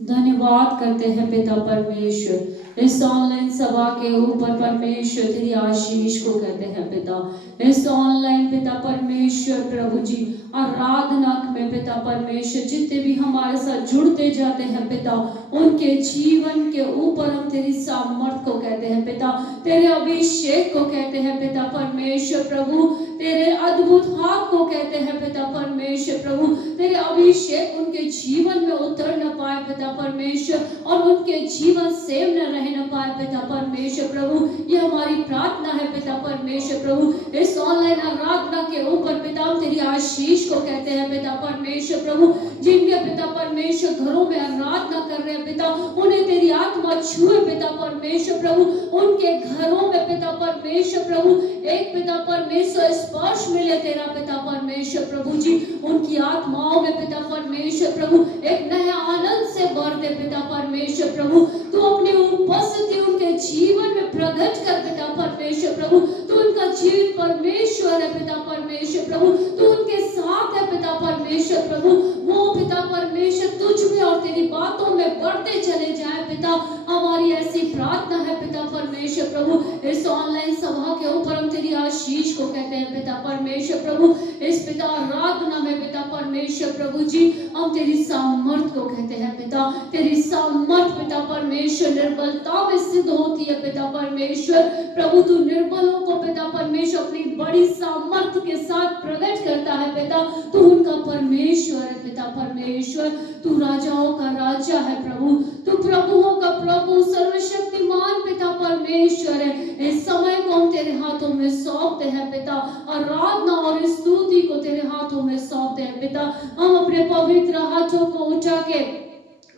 धन्यवाद करते हैं पिता परमेश्वर, इस ऑनलाइन सभा के ऊपर परमेश्वर तेरी आशीष को कहते हैं पिता। इस ऑनलाइन पिता परमेश्वर प्रभु जी आराधना में पिता परमेश्वर जितने भी हमारे साथ जुड़ते जाते हैं पिता, उनके जीवन के ऊपर हम तेरी सामर्थ को कहते हैं पिता, तेरे अभिषेक को कहते हैं पिता परमेश्वर प्रभु, तेरे अद्भुत हाथ को कहते हैं पिता परमेश्वर प्रभु। तेरे अभिषेक उनके जीवन में उतर न पाए पिता परमेश्वर, और उनके जीवन सेव न रह न पाए पिता परमेश्वर प्रभु। ये हमारी प्रार्थना है पिता परमेश्वर प्रभु। इस ऑनलाइन आराधना के ऊपर पिता हम तेरी आशीष को कहते हैं पिता परमेश्वर प्रभु। जिनके पिता परमेश्वर घरों में आराधना कर रहे हैं पिता, उन्हें तेरी आत्मा छुए पिता परमेश्वर प्रभु। उनके घरों में पिता परमेश्वर प्रभु एक पिता परमेश्वर स्पर्श मिले तेरा पिता परमेश्वर प्रभु जी। उनकी आत्माओं में पिता परमेश्वर प्रभु एक नया आनंद से भर दे पिता परमेश्वर प्रभु। तू अपनी उपस्थिति उनके जीवन में प्रकट कर पिता परमेश्वर प्रभु। तू उनका जीवन परमेश्वर है पिता परमेश्वर प्रभु। तू उनके साथ है पिता परमेश्वर प्रभु। वो पिता परमेश्वर तुझ में और तेरी बातों में बढ़ते चले जाए पिता। हमारी ऐसी प्रार्थना है पिता परमेश्वर प्रभु। इस ऑनलाइन सभा के ऊपर हम तेरी आशीष को कहते हैं पिता परमेश्वर प्रभु। इस पिता आराधना में पिता परमेश्वर प्रभु जी हम तेरी सामर्थ को कहते हैं पिता। तेरी सामर्थ पिता परमेश्वर निर्बलता में सिद्ध होती है पिता परमेश्वर प्रभु। तू निर्बलों को पिता परमेश्वर अपनी बड़ी सामर्थ के साथ प्रकट करता है पिता। तू उनका परमेश्वर है पिता परमेश्वर। तू राजाओं का राजा है प्रभु। तू प्रभुओं का प्रभु सर्वशक्तिमान पिता परमेश्वर है। इस समय को हम तेरे हाथों में सौंपते हैं पिता। आराधना और स्तुति को तेरे हाथों में सौंपते हैं पिता। हम अपने पवित्र हाथों को उठा के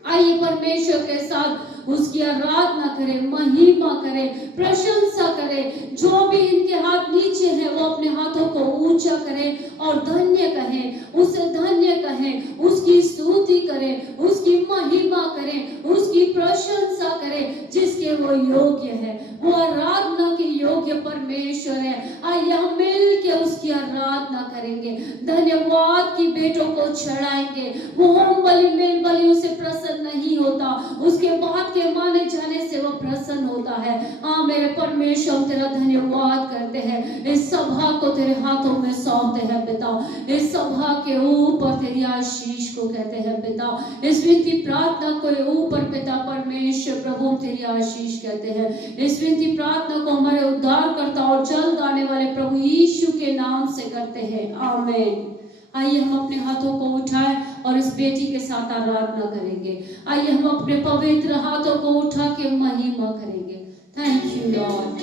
आइए परमेश्वर के साथ उसकी आराधना करें, महिमा करें, प्रशंसा करें। जो भी इनके हाथ नीचे हैं वो अपने हाथों को ऊंचा करें और धन्य कहें, उसे धन्य कहें, उसकी स्तुति करें, उसकी महिमा करें, उसकी प्रशंसा करें, जिसके वो योग्य है। वो आराधना के योग्य परमेश्वर है। आइए हम मिल के उसकी आराधना करेंगे, धन्यवाद की बेटों को चढ़ाएंगे। वो होम बलि मेल बलियों से प्रसन्न नहीं होता, उसके बाद के माने जाने से वो प्रसन्न होता है। हाँ मेरे परमेश्वर हम तेरा धन्यवाद करते हैं। इस सभा को तेरे हाथों में सौंपते हैं पिता। इस सभा के ऊपर तेरी आशीष को कहते हैं पिता। इस विनती प्रार्थना के ऊपर पिता परमेश्वर प्रभु हम तेरी आशीष कहते हैं। इस विनती प्रार्थना को हमारे उद्धारकर्ता और जल्द आने वाले प्रभु यीशु के नाम से करते हैं, आमीन। आइए हम अपने हाथों को उठाएं और इस बेटी के साथ आराधना करेंगे। आइए हम अपने पवित्र हाथों को उठा के महिमा करेंगे। Thank you lord.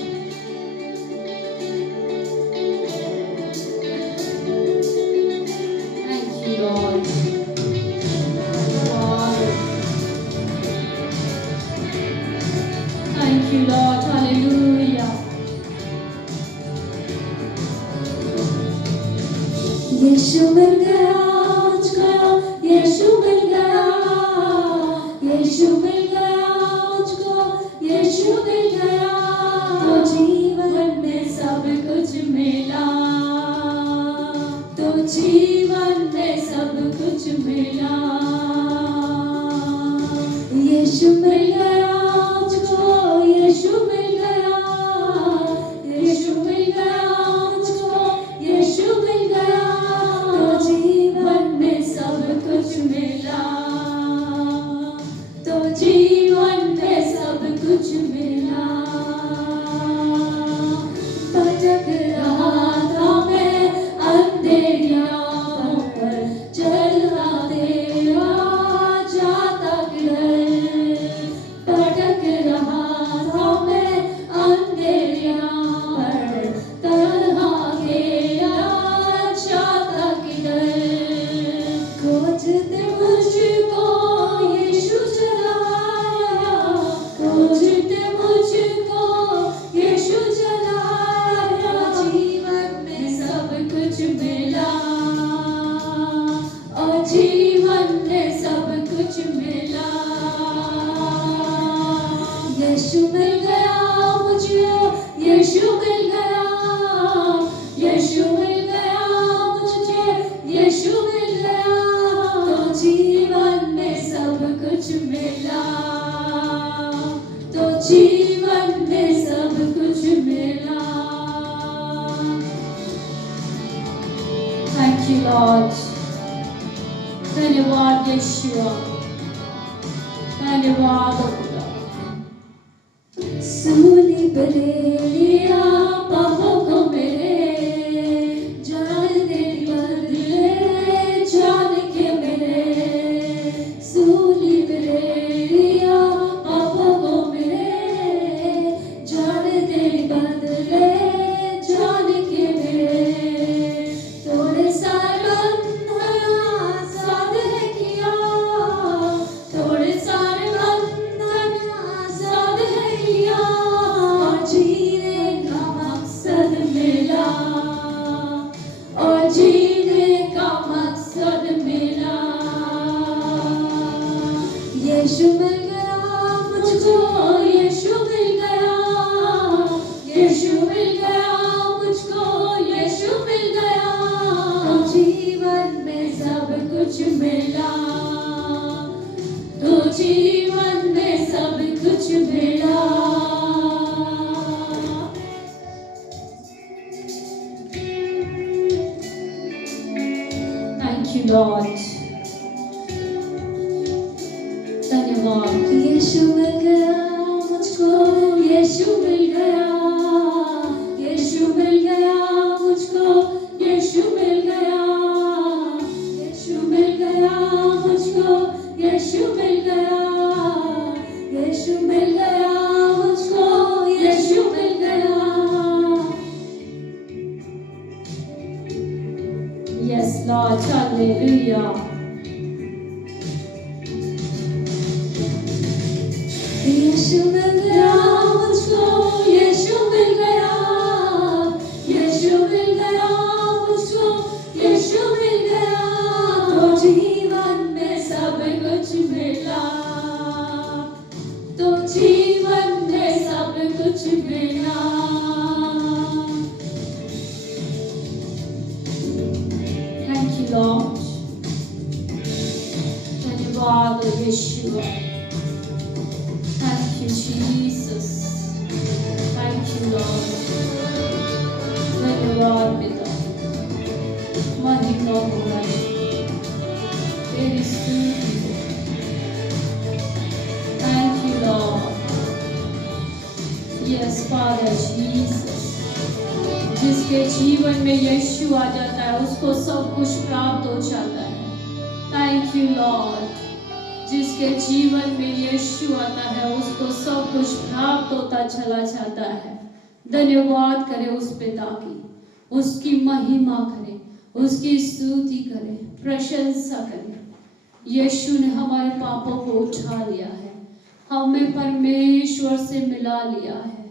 Thank you lord. Thank you lord. Hallelujah. Yeshu मिल गया मुझको, यीशु मिल गया, यीशु मिल गया मुझको, यीशु मिल गया। तो जीवन में सब कुछ मिला, तो जीवन में सब कुछ मिला। यीशु मिल गया मुझको, यीशु मिल गया, यीशु मिल गया मुझको, यीशु मिल गया। तो जीवन में सब कुछ मिला, तो जीवन में सब कुछ मिला। भटक रहा था मैं अंधेरियों पर, चला तेरा जाता किधर। भटक रहा था मैं अंधेरियों पर, तन्हा तेरा जाता किधर। खोजते मुझको यीशु चला कुछ मिला, तो जीवन में सब कुछ मिला। Thank you Lord. धन्यवाद यीशुआ, धन्यवाद खुदा। सूली पे ले लिया पापों को मेरे, जान दे बदले जान के मेरे। सूली पे ले लिया पापों को मेरे, जान दे बदले जान के मेरे। थोड़े सारे बंधन आजाद है किया, थोड़े सारे बंधन आजाद है किया। और जीने का मकसद मिला, और जीने का मकसद मिला। यीशु मिल गया मुझको, यीशु मिल गया, यीशु मिल गया मुझको, यीशु मिल गया। तो जीवन में सब कुछ मिला, तो जीवन में सब कुछ मिला। थैंक यू लॉर्ड, धन्यवाद। यीशु मिल गया मुझको, यीशु मिल गया, यीशु मिल गया मुझको, यीशु मिल गया, यीशु मिल गया मुझको, यीशु मिल गया, यीशु मिल गया मुझको, यीशु मिल गया। Yes lord, hallelujah. यीशु मिल गया मुझको, यीशु मिल गया, यीशु मिल गया मुझको, यीशु मिल गया। तो जीवन में सब कुछ मिला, तो जीवन में सब कुछ मिला। थैंक यू लॉर्ड, धन्यवाद यीशुआ। Thank you, Jesus. Thank you, Lord. धन्यवाद पिता, महिमा हो तेरी स्तुति हो। Thank you, Lord. Yes, Father Jesus. जिसके जीवन में यीशु आ जाता है उसको सब कुछ प्राप्त हो जाता है। Thank you, Lord. जिसके जीवन में यीशु आता है उसको सब कुछ प्राप्त होता चला जाता है। धन्यवाद करे उस पिता की, उसकी महिमा करे, उसकी स्तुति करे, प्रशंसा करे। यीशु ने हमारे पापों को उठा लिया है, हमें परमेश्वर से मिला लिया है,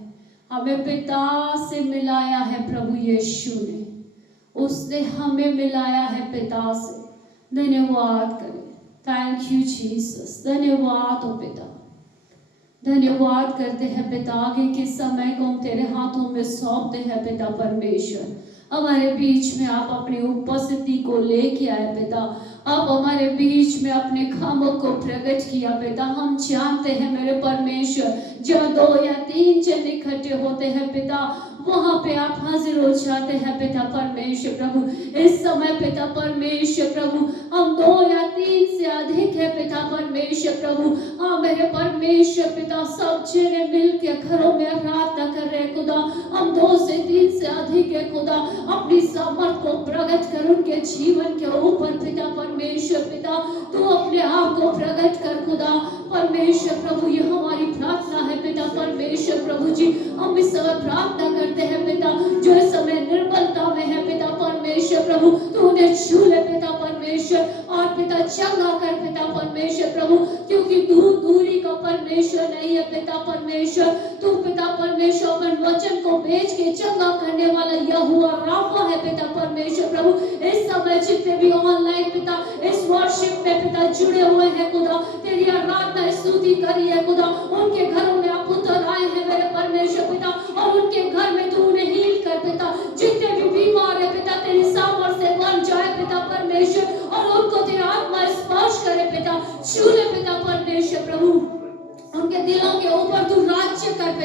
हमें पिता से मिलाया है। प्रभु यीशु ने, उसने हमें मिलाया है पिता से। धन्यवाद करे। Thank you Jesus. धन्यवाद हो पिता, धन्यवाद करते हैं पिता। आगे के समय को हम तेरे हाथों में सौंपते हैं पिता परमेश्वर। हमारे बीच में आप अपनी उपस्थिति को लेके आए पिता, आप हमारे बीच में अपने कामों को प्रकट किया पिता। हम जानते हैं मेरे परमेश्वर, जहाँ 2 या 3 जन इकट्ठे होते हैं पिता, वहां पे आप हाजिर हो जाते हैं पिता परमेश्वर प्रभु। इस समय पिता परमेश्वर प्रभु, हम 2 या 3 से अधिक है पिता परमेश्वर प्रभु। हाँ मेरे परमेश्वर पिता, सब जने मिल के घरों में प्रार्थना कर रहे खुदा। हम 2 से 3 से अधिक है खुदा। अपनी सामर्थ को प्रकट कर उनके जीवन के ऊपर पिता परमेश्वर पिता, तू अपने आप को प्रकट कर खुदा परमेश्वर प्रभु। ये हमारी प्रार्थना है पिता परमेश्वर प्रभु जी। हम इस समय प्रार्थना करते हैं पिता, जो इस समय निर्बलता में है पिता परमेश्वर प्रभु, तू उन्हें छू ले पिता परमेश्वर, और पिता चंगा कर पिता परमेश्वर प्रभु, क्योंकि तू दूरी का परमेश्वर नहीं है पिता परमेश्वर। तू पिता परमेश्वर अपन वचन को भेज के चंगा करने वाला यहोवा राफा है पिता परमेश्वर प्रभु। इस समय जितने भी ऑनलाइन पिता इस वर्शिप में पिता जुड़े हुए हैं खुदा, तेरी आराधना स्तुति करी है खुदा, उनके घरों में आप उतर आए हैं मेरे परमेश्वर पिता, और उनके घर में तू उन्हें हील कर पिता। जितने भी बीमार है पिता, तेरी सामर्थ से बन जाए पिता परमेश्वर, और उनको तेरा आत्मा स्पर्श करे पिता, छू ले पिता परमेश्वर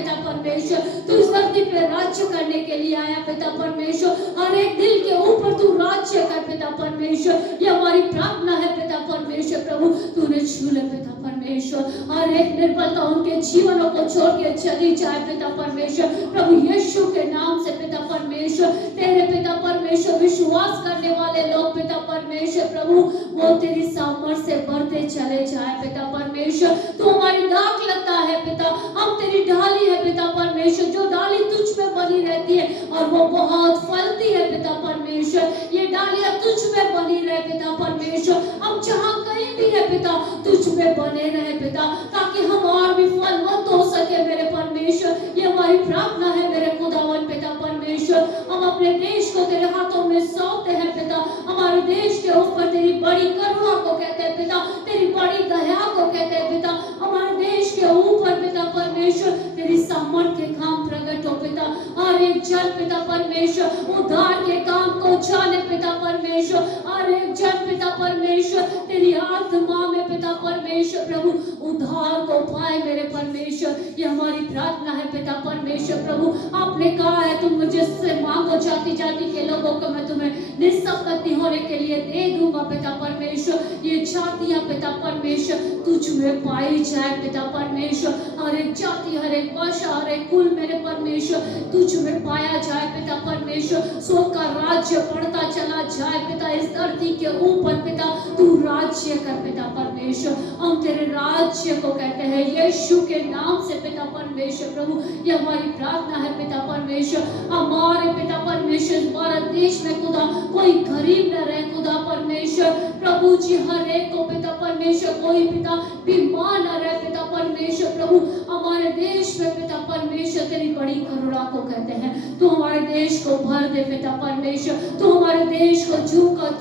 पिता परमेश्वर, तू इस धरती पे राज्य करने के लिए आया पिता परमेश्वर। हर एक दिल के ऊपर तू राज्य कर पिता परमेश्वर, ये हमारी प्रार्थना है पिता परमेश्वर। प्रभु तूने छू ले पिता परमेश्वर, हर एक निर्बलता उनके जीवनों को छोड़ के चली जाए पिता परमेश्वर। प्रभु यीशु के नाम से पिता परमेश्वर, तेरे पिता परमेश्वर विश्वास करने वाले लोग पिता परमेश्वर प्रभु, वो तेरी सामर्थ से बढ़ते चले जाए पिता परमेश्वर। तू हमारी नाक लगता है पिता, हम तेरी डाली है पिता परमेश्वर, जो डाली तुझ में बनी रहती है और वो बहुत फलती है पिता परमेश्वर। ये डालियां तुझ में बनी रहे पिता परमेश्वर, हम जहाँ कहीं भी है पिता तुझ में बने रहे पिता, ताकि हम और भी फलवंत हो सके मेरे परमेश्वर। ये हमारी प्रार्थना है मेरे खुदावन पिता परमेश्वर। हम अपने देश को तेरे हाथों में सौंपते हैं पिता, हमारे देश के ऊपर तेरी बड़ी करुणा को कहते हैं पिता, तेरी बड़ी दया को कहते हैं पिता, हमारे देश के ऊपर पिता परमेश्वर तेरी सामर्थ के काम प्रकट हो पिता। हर एक जन पिता परमेश्वर उद्धार के काम को जाने पिता परमेश्वर, हर एक जन पिता परमेश्वर तेरी आत्मा में पिता परमेश्वर प्रभु उद्धार को पाए मेरे परमेश्वर। ये हमारी प्रार्थना है पिता परमेश्वर प्रभु। आपने कहा है तुम मुझसे मांगो जाति जाति के लोगों को मैं तुम्हें निःसंपत्ति होने के लिए दे दूंगा पिता परमेश्वर। ये जातियां पिता परमेश्वर तुझ में पाई जाए पिता परमेश्वर, हर एक जाति हर एक भाषा हर एक कुल मेरे परमेश्वर तुझ में पाया जाए पिता परमेश्वर। स्वर्ग का राज्य बढ़ता चला जाए पिता इस धरती के ऊपर पिता, तू राज्य कर पिता परमेश्वर। हम तेरे राज्य को कहते हैं यीशु के नाम से पिता परमेश्वर प्रभु। ये हमारी प्रार्थना है पिता परमेश्वर। हमारे पिता परमेश्वर भारत देश में खुदा कोई गरीब न रहे खुदा परमेश्वर प्रभु जी, हर एक को पिता परमेश्वर कोई पिता बीमार न रहे पिता परमेश्वर प्रभु। हमारे देश में पिता परमेश्वर तेरी बड़ी करुणा को कहते हैं, तू हमारे देश को भर दे पिता परमेश्वर, तू हमारे देश को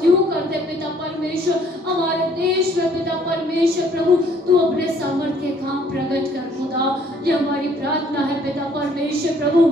क्यों कर दे पिता परमेश्वर। हमारे देश में पिता परमेश्वर प्रभु तू अपने सामर्थ के काम प्रकट कर खुदा। ये हमारी प्रार्थना है पिता परमेश्वर प्रभु।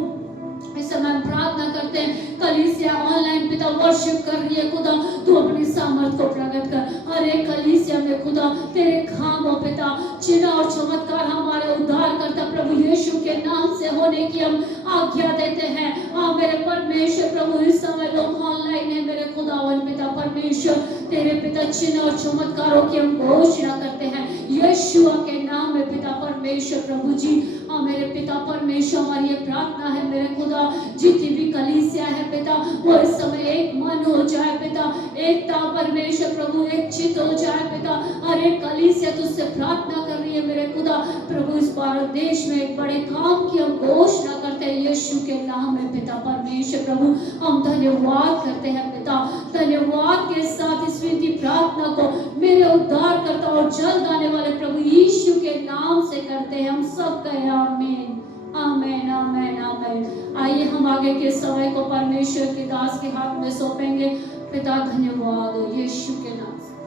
इस समय हम प्रार्थना करते हैं, कलीसिया ऑनलाइन पिता वर्शिप कर रही है खुदा, तू अपनी सामर्थ को प्रकट कर। हर एक कलीसिया में खुदा तेरे काम हो पिता, चिन्ह और चमत्कार हमारे उद्धार करता प्रभु यीशु के नाम से होने की हम आज्ञा देते हैं। हाँ मेरे परमेश्वर प्रभु, इस समय लोग ऑनलाइन है मेरे खुदावन पिता परमेश्वर, तेरे पिता चिन्ह और चमत्कारों की हम घोषणा करते हैं यीशु के नाम में पिता परमेश्वर प्रभु जी। हाँ मेरे पिता परमेश्वर, हमारी ये प्रार्थना है मेरे खुदा, जितनी भी कलीसिया है पिता वो इस समय एक मन हो जाए पिता, एकता परमेश्वर प्रभु एक चित हो जाए पिता। हर एक कलीसिया तुझसे प्रार्थना कर रही है मेरे खुदा प्रभु, इस भारत देश में एक बड़े काम की हम घोषणा करते हैं यीशु के नाम में पिता परमेश्वर प्रभु। हम धन्यवाद करते हैं पिता, धन्यवाद के साथ इस विनती प्रार्थना को मेरे उद्धार करता और जल्द आने वाले प्रभु यीशु के नाम से करते हैं। हम सब कहें आमीन आमीन आमीन आमीन। आइए हम आगे के समय को परमेश्वर के दास के हाथ में सौंपेंगे। पिता धन्यवाद हो यीशु के नाम से।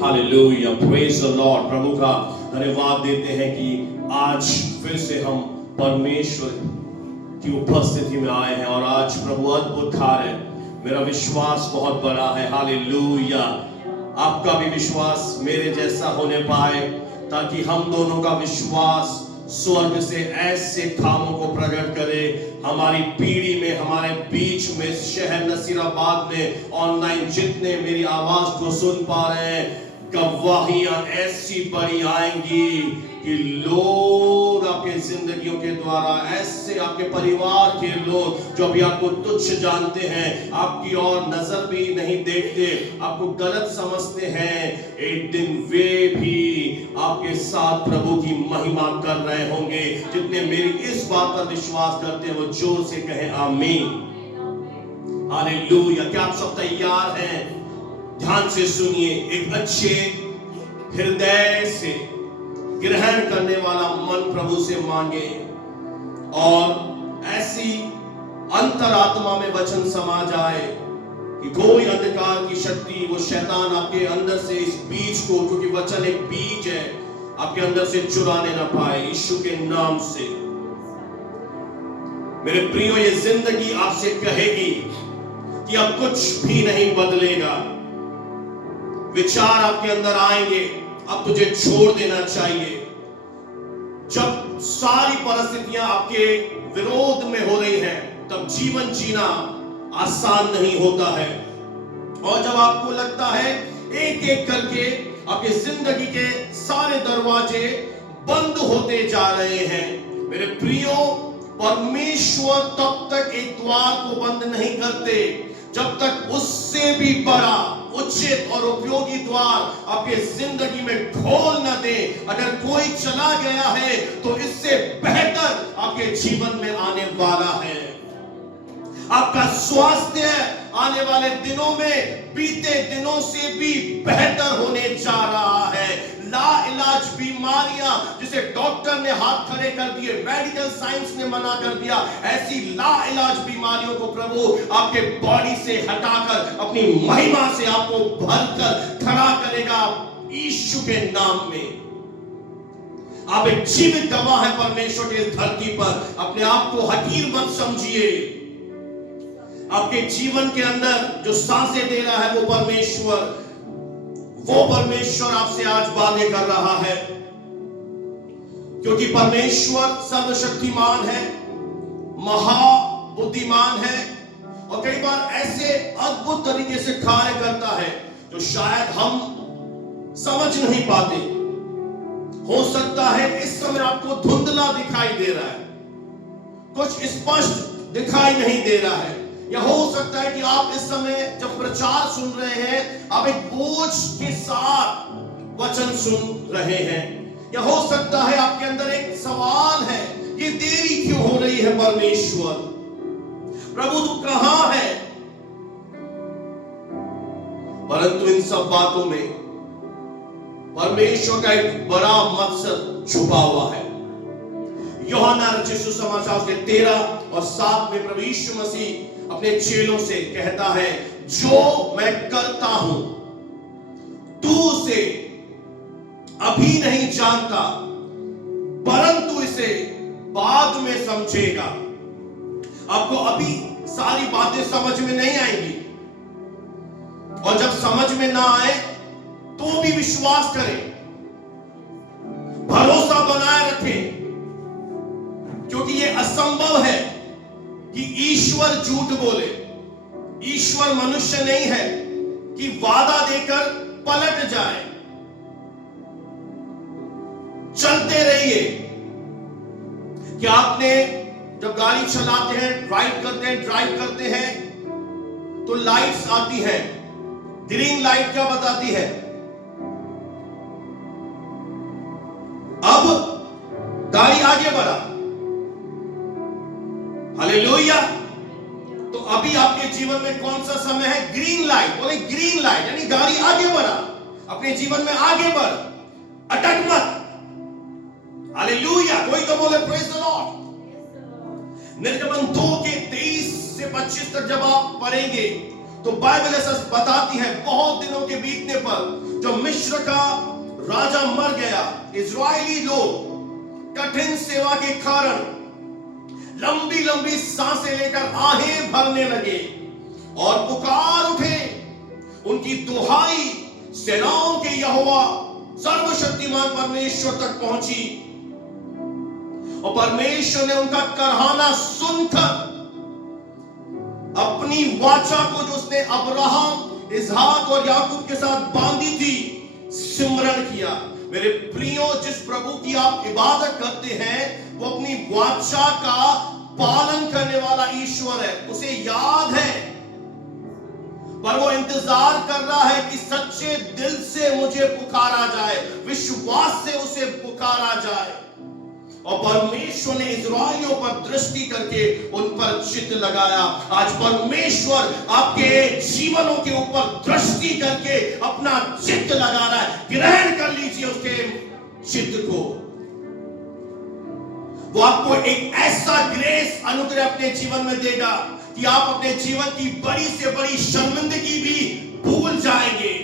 Hallelujah, praise the lord. प्रभु का धन्यवाद देते हैं कि आज फिर से हम परमेश्वर की उपस्थिति में आए हैं और आज प्रभु अद्भुत कार्य, मेरा विश्वास बहुत बड़ा है। हालेलुया, आपका भी विश्वास मेरे जैसा होने पाए, ताकि हम दोनों का विश्वास स्वर्ग से ऐसे कामों को प्रकट करे हमारी पीढ़ी में, हमारे बीच में, शहर नसीराबाद में ऑनलाइन जितने मेरी आवाज को सुन पा रहे हैं, गवाहियां ऐसी बड़ी आएंगी कि लोग आपके जिंदगियों के द्वारा, ऐसे आपके परिवार के लोग जो अभी आपको तुच्छ जानते हैं, आपकी और नजर भी नहीं देखते, आपको गलत समझते हैं, एक दिन वे भी आपके साथ प्रभु की महिमा कर रहे होंगे। जितने मेरी इस बात पर विश्वास करते हैं वो जोर से कहें आमीन। हालेलुया। क्या आप सब तैयार हैं? ध्यान से सुनिए। एक अच्छे हृदय से ग्रहण करने वाला मन प्रभु से मांगे और ऐसी अंतरात्मा में वचन समा जाए कि कोई अंधकार की शक्ति, वो शैतान आपके अंदर से इस बीज को, क्योंकि वचन एक बीज है, आपके अंदर से चुराने ना पाए यीशु के नाम से। मेरे प्रियो, ये जिंदगी आपसे कहेगी कि अब कुछ भी नहीं बदलेगा, विचार आपके अंदर आएंगे, अब तुझे छोड़ देना चाहिए। जब सारी परिस्थितियां आपके विरोध में हो रही हैं, तब जीवन जीना आसान नहीं होता है। और जब आपको लगता है एक एक करके आपकी जिंदगी के सारे दरवाजे बंद होते जा रहे हैं, मेरे प्रियो, परमेश्वर तब तक एक द्वार को बंद नहीं करते जब तक उससे भी बड़ा, उचित और उपयोगी द्वार आपके जिंदगी में खोल न दे। अगर कोई चला गया है तो इससे बेहतर आपके जीवन में आने वाला है। आपका स्वास्थ्य आने वाले दिनों में बीते दिनों से भी बेहतर होने जा रहा है। लाइलाज बीमारियां जिसे डॉक्टर ने हाथ खड़े कर दिए, मेडिकल साइंस ने मना कर दिया, ऐसी लाइलाज बीमारियों को प्रभु आपके बॉडी से हटाकर अपनी महिमा से आपको भरकर खड़ा करेगा यीशु के नाम में। आप एक जीवित गवाह है परमेश्वर के धरती पर। अपने आप को हकीर मत समझिए। आपके जीवन के अंदर जो सांसें दे रहा है वो परमेश्वर आपसे आज बातें कर रहा है, क्योंकि परमेश्वर सर्वशक्तिमान है, महाबुद्धिमान है और कई बार ऐसे अद्भुत तरीके से कार्य करता है जो शायद हम समझ नहीं पाते। हो सकता है इस समय आपको धुंधला दिखाई दे रहा है, कुछ स्पष्ट दिखाई नहीं दे रहा है, या हो सकता है कि आप इस समय जब प्रचार सुन रहे हैं आप एक बोझ के साथ वचन सुन रहे हैं, या हो सकता है आपके अंदर एक सवाल है, ये देरी क्यों हो रही है परमेश्वर, प्रभु तू कहां है। परंतु इन सब बातों में परमेश्वर का एक बड़ा मकसद छुपा हुआ है। यूहन्ना रचित सुसमाचार के 13 और 7 में प्रभु यीशु मसीह अपने चेलों से कहता है, जो मैं करता हूं तू उसे अभी नहीं जानता, परंतु इसे बाद में समझेगा। आपको अभी सारी बातें समझ में नहीं आएंगी, और जब समझ में ना आए तो भी विश्वास करें, भरोसा बनाए रखें, क्योंकि यह असंभव है कि ईश्वर झूठ बोले। ईश्वर मनुष्य नहीं है कि वादा देकर पलट जाए। चलते रहिए। क्या आपने जब गाड़ी चलाते हैं, ड्राइव करते हैं तो लाइट्स आती हैं, ग्रीन लाइट क्या बताती है? अब गाड़ी आगे बढ़ा, हालेलुया। तो अभी आपके जीवन में कौन सा समय है? Green light. बोले ग्रीन लाइट यानी गाड़ी आगे बढ़ा, अपने जीवन में आगे बढ़, अटक मत। हालेलुया। कोई तो बोले प्रेज द लॉर्ड। निर्गमन 2 के 23 से 25 तक जब आप पढ़ेंगे तो बाइबल ऐसा बताती है, बहुत दिनों के बीतने पर जब मिस्र का राजा मर गया, इजरायली लोग कठिन सेवा के कारण लंबी लंबी सांसें लेकर आहें भरने लगे और पुकार उठे। उनकी दुहाई सेनाओं के यहोवा सर्वशक्तिमान परमेश्वर तक पहुंची, और परमेश्वर ने उनका करहाना सुनकर अपनी वाचा को जो उसने अब्राहम, इसहाक और याकूब के साथ बांधी थी, सिमरण किया। मेरे प्रियो, जिस प्रभु की आप इबादत करते हैं वो अपनी वाचा का पालन करने वाला ईश्वर है। उसे याद है, पर वो इंतजार कर रहा है कि सच्चे दिल से मुझे पुकारा जाए, विश्वास से उसे पुकारा जाए। और परमेश्वर ने इस्राएलियों पर दृष्टि करके उन पर चित्त लगाया। आज परमेश्वर आपके जीवनों के ऊपर दृष्टि करके अपना चित्त लगा रहा है। ग्रहण कर लीजिए उसके चित्त को। वो आपको एक ऐसा ग्रेस अनुग्रह अपने जीवन में देगा कि आप अपने जीवन की बड़ी से बड़ी शर्मिंदगी भी भूल जाएंगे।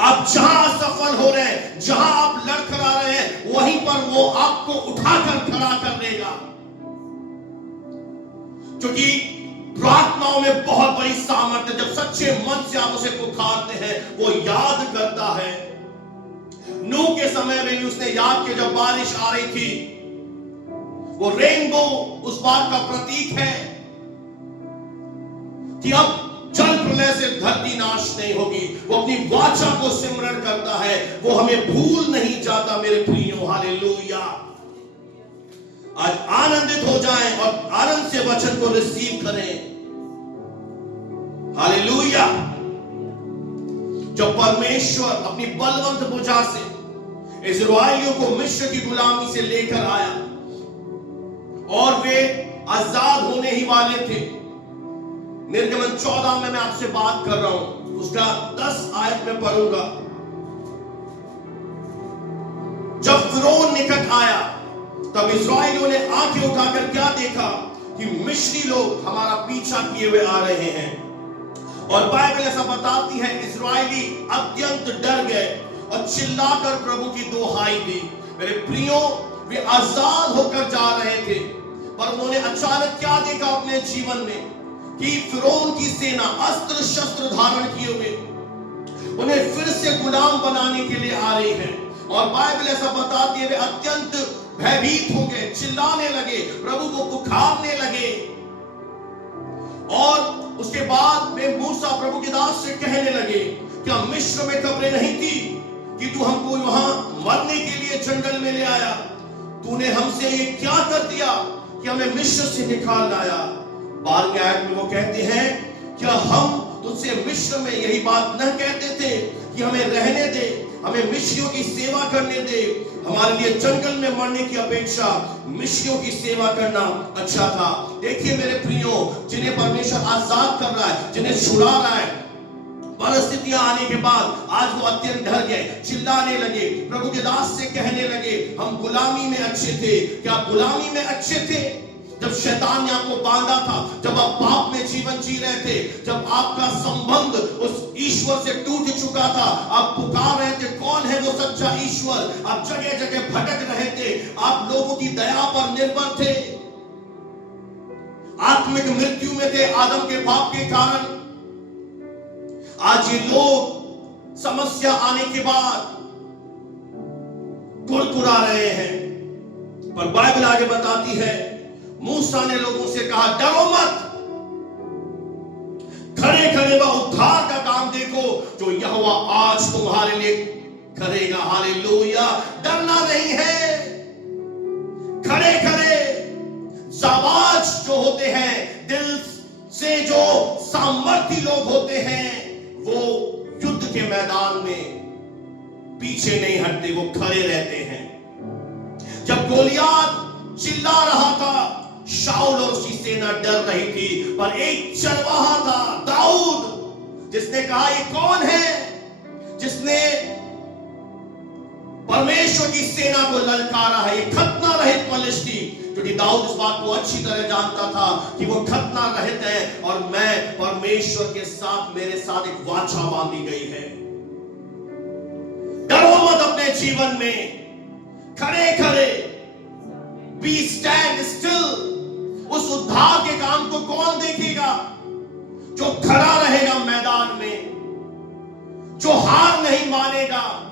आप जहां असफल हो रहे हैं, जहां आप लड़खड़ा रहे हैं, वहीं पर वो आपको उठाकर खड़ा कर देगा, क्योंकि प्रार्थनाओं में बहुत बड़ी सामर्थ्य है। जब सच्चे मन से आप उसे पुकारते हैं, वो याद करता है। नूह के समय में भी उसने याद किया, जब बारिश आ रही थी, वो रेनबो उस बात का प्रतीक है कि अब जल प्रलय से धरती नाश नहीं होगी। वो अपनी वाचा को सिमरण करता है, वो हमें भूल नहीं जाता। मेरे प्रियो, हालेलुया। आज आनंदित हो जाएं और आनंद से वचन को रिसीव करें। हालेलुया। जब परमेश्वर अपनी बलवंत भुजा से इस्राएलियों को मिस्र की गुलामी से लेकर आया और वे आजाद होने ही वाले थे। निर्गमन 14 में मैं आपसे बात कर रहा हूं, उसका 10 आयत में पढ़ूंगा। जब फिरौन निकट आया, तब इस्राएलियों ने आंखें उठाकर क्या देखा कि मिस्री लोग हमारा पीछा किए हुए आ रहे हैं। और बाइबल ऐसा बताती है, इस्राएली अत्यंत डर गए और चिल्लाकर प्रभु की दोहाई दी। मेरे प्रियो, वे आजाद होकर जा रहे थे, पर उन्होंने अचानक क्या देखा अपने जीवन में कि फिरौन की सेना अस्त्र शस्त्र धारण किए हुए उन्हें फिर से गुलाम बनाने के लिए आ रही है। और बाइबल ऐसा बताती है, वे अत्यंत भयभीत हो गए, चिल्लाने लगे, प्रभु को पुकारने लगे। और उसके बाद वे मूसा प्रभु के दास से कहने लगे, क्या मिस्र में खबरें नहीं थी कि तू हमको वहां मरने के लिए जंगल में ले आया? तूने हमसे ये क्या कर दिया कि हमें मिस्र से निकाल लाया? 12वें आयत में वो कहते हैं, क्या हम तुझसे मिस्र में यही बात न कहते थे कि हमें रहने दे, हमें मिस्रियों की सेवा करने दे? हमारे लिए जंगल में मरने की अपेक्षा मिस्रियों की सेवा करना अच्छा था। देखिए मेरे प्रियो, जिन्हें परमेश्वर आजाद कर रहा है, जिन्हें छुड़ा रहा है, परिस्थितियां आने के बाद आज वो अत्यंत डर गए, चिल्लाने लगे, प्रभु के दास से कहने लगे, हम गुलामी में अच्छे थे। क्या गुलामी में अच्छे थे? जब शैतान ने आपको बांधा था, जब आप पाप में जीवन जी रहे थे, जब आपका संबंध उस ईश्वर से टूट चुका था, आप पुकार रहे थे, कौन है वो सच्चा ईश्वर? आप जगह जगह भटक रहे थे, आप लोगों की दया पर निर्भर थे, आत्मिक मृत्यु में थे आदम के पाप के कारण। आज ये लोग समस्या आने के बाद कुरकुरा रहे हैं, पर बाइबल आगे बताती है, मूसा ने लोगों से कहा, डरो मत, खड़े खड़े वह उद्धार का काम देखो जो यहोवा आज तुम्हारे लिए करेगा। हालेलुया। डरना नहीं है, खड़े खड़े जाबाज जो होते हैं, दिल से जो सामर्थी लोग होते हैं, वो युद्ध के मैदान में पीछे नहीं हटते, वो खड़े रहते हैं। जब गोलियात चिल्ला रहा था, शाऊल और उसकी सेना डर रही थी, पर एक चरवाहा था, दाऊद, जिसने कहा, ये कौन है जिसने परमेश्वर की सेना को ललकारा है? ये खतना रहित पलिश्ती। क्योंकि दाऊद इस बात को अच्छी तरह जानता था कि वो खतना रहित है और मैं परमेश्वर के साथ, मेरे साथ एक वाचा बांधी गई है। डरो मत अपने जीवन में, खड़े खड़े, बी स्टैंड स्टिल। उस उद्धार के काम को कौन देखेगा? जो खड़ा रहेगा मैदान में, जो हार नहीं मानेगा।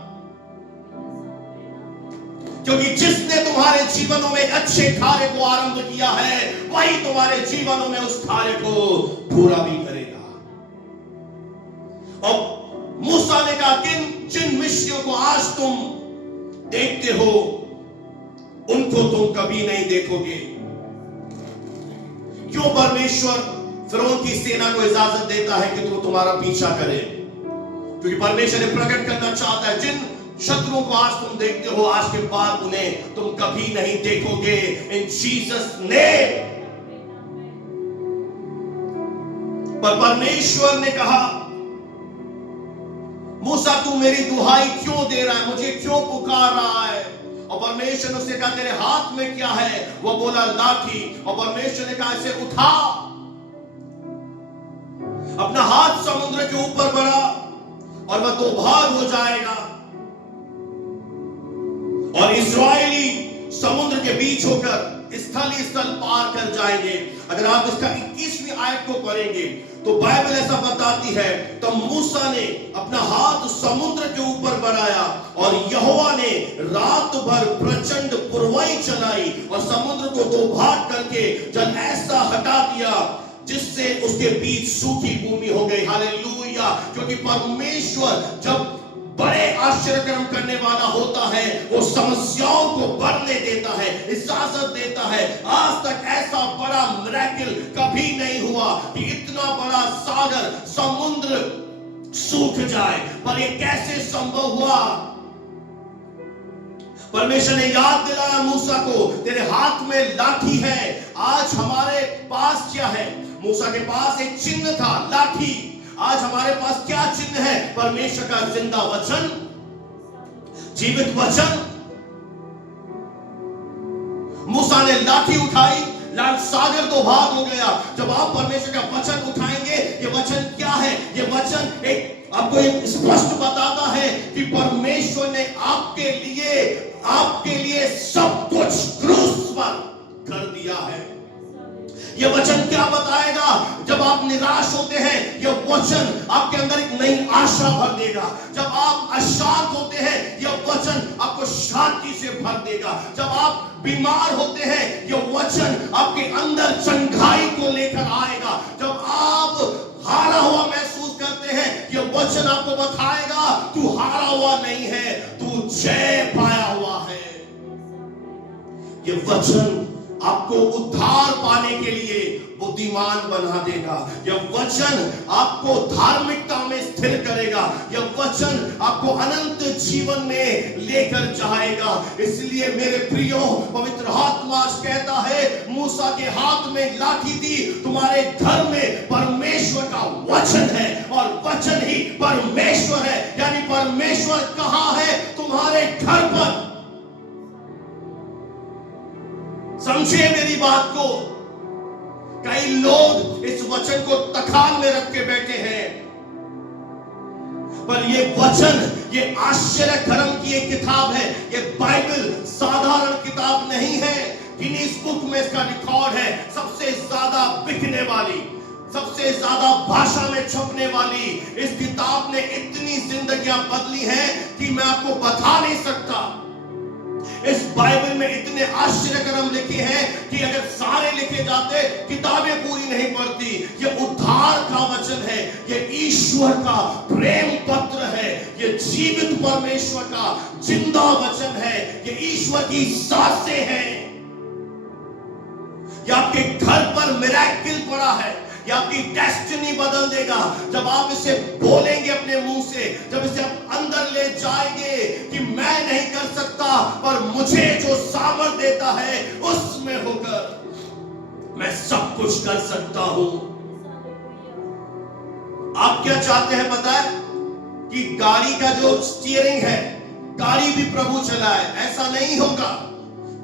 क्योंकि जिसने तुम्हारे जीवनों में अच्छे कार्य को आरंभ किया है, वही तुम्हारे जीवनों में उस कार्य को पूरा भी करेगा। और मूसा ने कहा, जिन मिस्रियों को आज तुम देखते हो, उनको तुम कभी नहीं देखोगे। क्यों परमेश्वर फिरौन की सेना को इजाजत देता है कि वो तुम्हारा पीछा करे? क्योंकि परमेश्वर ने प्रकट करना चाहता है, जिन शत्रुओं को आज तुम देखते हो, आज के बाद उन्हें तुम कभी नहीं देखोगे। इन जीसस नेम। पर परमेश्वर ने कहा, मूसा तू मेरी दुहाई क्यों दे रहा है, मुझे क्यों पुकार रहा है? और परमेश्वर ने उससे कहा, तेरे हाथ में क्या है? वो बोला, लाठी। और परमेश्वर ने कहा, इसे उठा। अपना हाथ समुद्र के ऊपर बढ़ा और वह दो भाग हो जाएगा और इस्राएली समुद्र के बीच होकर स्थल ही स्थल पार कर जाएंगे। अगर आप इसका 21वीं आयत को पढ़ेंगे तो बाइबल ऐसा बताती है, तो मूसा ने अपना हाथ समुद्र के ऊपर बढ़ाया और यहोवा ने रात भर प्रचंड पुरवाई चलाई और समुद्र को दो भाग करके जल ऐसा हटा दिया जिससे उसके बीच सूखी भूमि हो गई। हालेलुया। क्योंकि परमेश्वर जब बड़े आश्चर्य कर्म करने वाला होता है, वो समस्याओं को बढ़ने देता है, इजाजत देता है। आज तक ऐसा बड़ा मिरेकल कभी नहीं हुआ कि इतना बड़ा सागर समुद्र सूख जाए। पर ये कैसे संभव हुआ? परमेश्वर ने याद दिलाया मूसा को, तेरे हाथ में लाठी है। आज हमारे पास क्या है? मूसा के पास एक चिन्ह था, लाठी। आज हमारे पास क्या चिन्ह है? परमेश्वर का जिंदा वचन, जीवित वचन। मूसा ने लाठी उठाई, लाल सागर दो भाग हो गया। जब आप परमेश्वर का वचन उठाएंगे, ये वचन क्या है? ये वचन आपको एक स्पष्ट बताता है कि परमेश्वर ने आपके लिए सब कुछ क्रूस पर कर दिया है। यह वचन क्या बताएगा? जब आप निराश होते हैं, यह वचन आपके अंदर एक नई आशा भर देगा। जब आप अशांत होते हैं, यह वचन आपको शांति से भर देगा। जब आप बीमार होते हैं, यह वचन आपके अंदर चंगाई को लेकर आएगा। जब आप हारा हुआ महसूस करते हैं, यह वचन आपको बताएगा तू हारा हुआ नहीं है, तू जय पाया हुआ है। यह वचन आपको उद्धार पाने के लिए बुद्धिमान बना देगा। यह वचन आपको धार्मिकता में स्थिर करेगा। यह वचन आपको अनंत जीवन में लेकर जाएगा। इसलिए मेरे प्रियो, पवित्र आत्मा कहता है, मूसा के हाथ में लाठी थी, तुम्हारे घर में परमेश्वर का वचन है और वचन ही परमेश्वर है। यानी परमेश्वर कहां है? तुम्हारे घर पर। समझिए मेरी बात को। कई लोग इस वचन को तखान में रख के बैठे हैं, पर ये वचन, ये आश्चर्य कर्म की एक किताब है। ये बाइबल साधारण किताब नहीं है। गिनीज बुक में इसका रिकॉर्ड है, सबसे ज्यादा बिकने वाली, सबसे ज्यादा भाषा में छपने वाली इस किताब ने इतनी जिंदगियां बदली हैं कि मैं आपको बता नहीं सकता। इस बाइबल में इतने आश्चर्य कर्म लिखे हैं कि अगर सारे लिखे जाते, किताबें पूरी नहीं पड़ती। यह उद्धार का वचन है, यह ईश्वर का प्रेम पत्र है, यह जीवित परमेश्वर का जिंदा वचन है, यह ईश्वर की सांसें हैं। यह आपके घर पर मिरेकल पड़ा है, यह आपकी डेस्टिनी बदल देगा। जब आप इसे बोलेंगे अपने मुंह से, जब इसे आप अंदर ले जाएंगे कि मैं नहीं कर सकता, पर मुझे जो सामर्थ देता है उसमें होकर मैं सब कुछ कर सकता हूं। आप क्या चाहते हैं पता है? कि गाड़ी का जो स्टीयरिंग है, गाड़ी भी प्रभु चलाए? ऐसा नहीं होगा।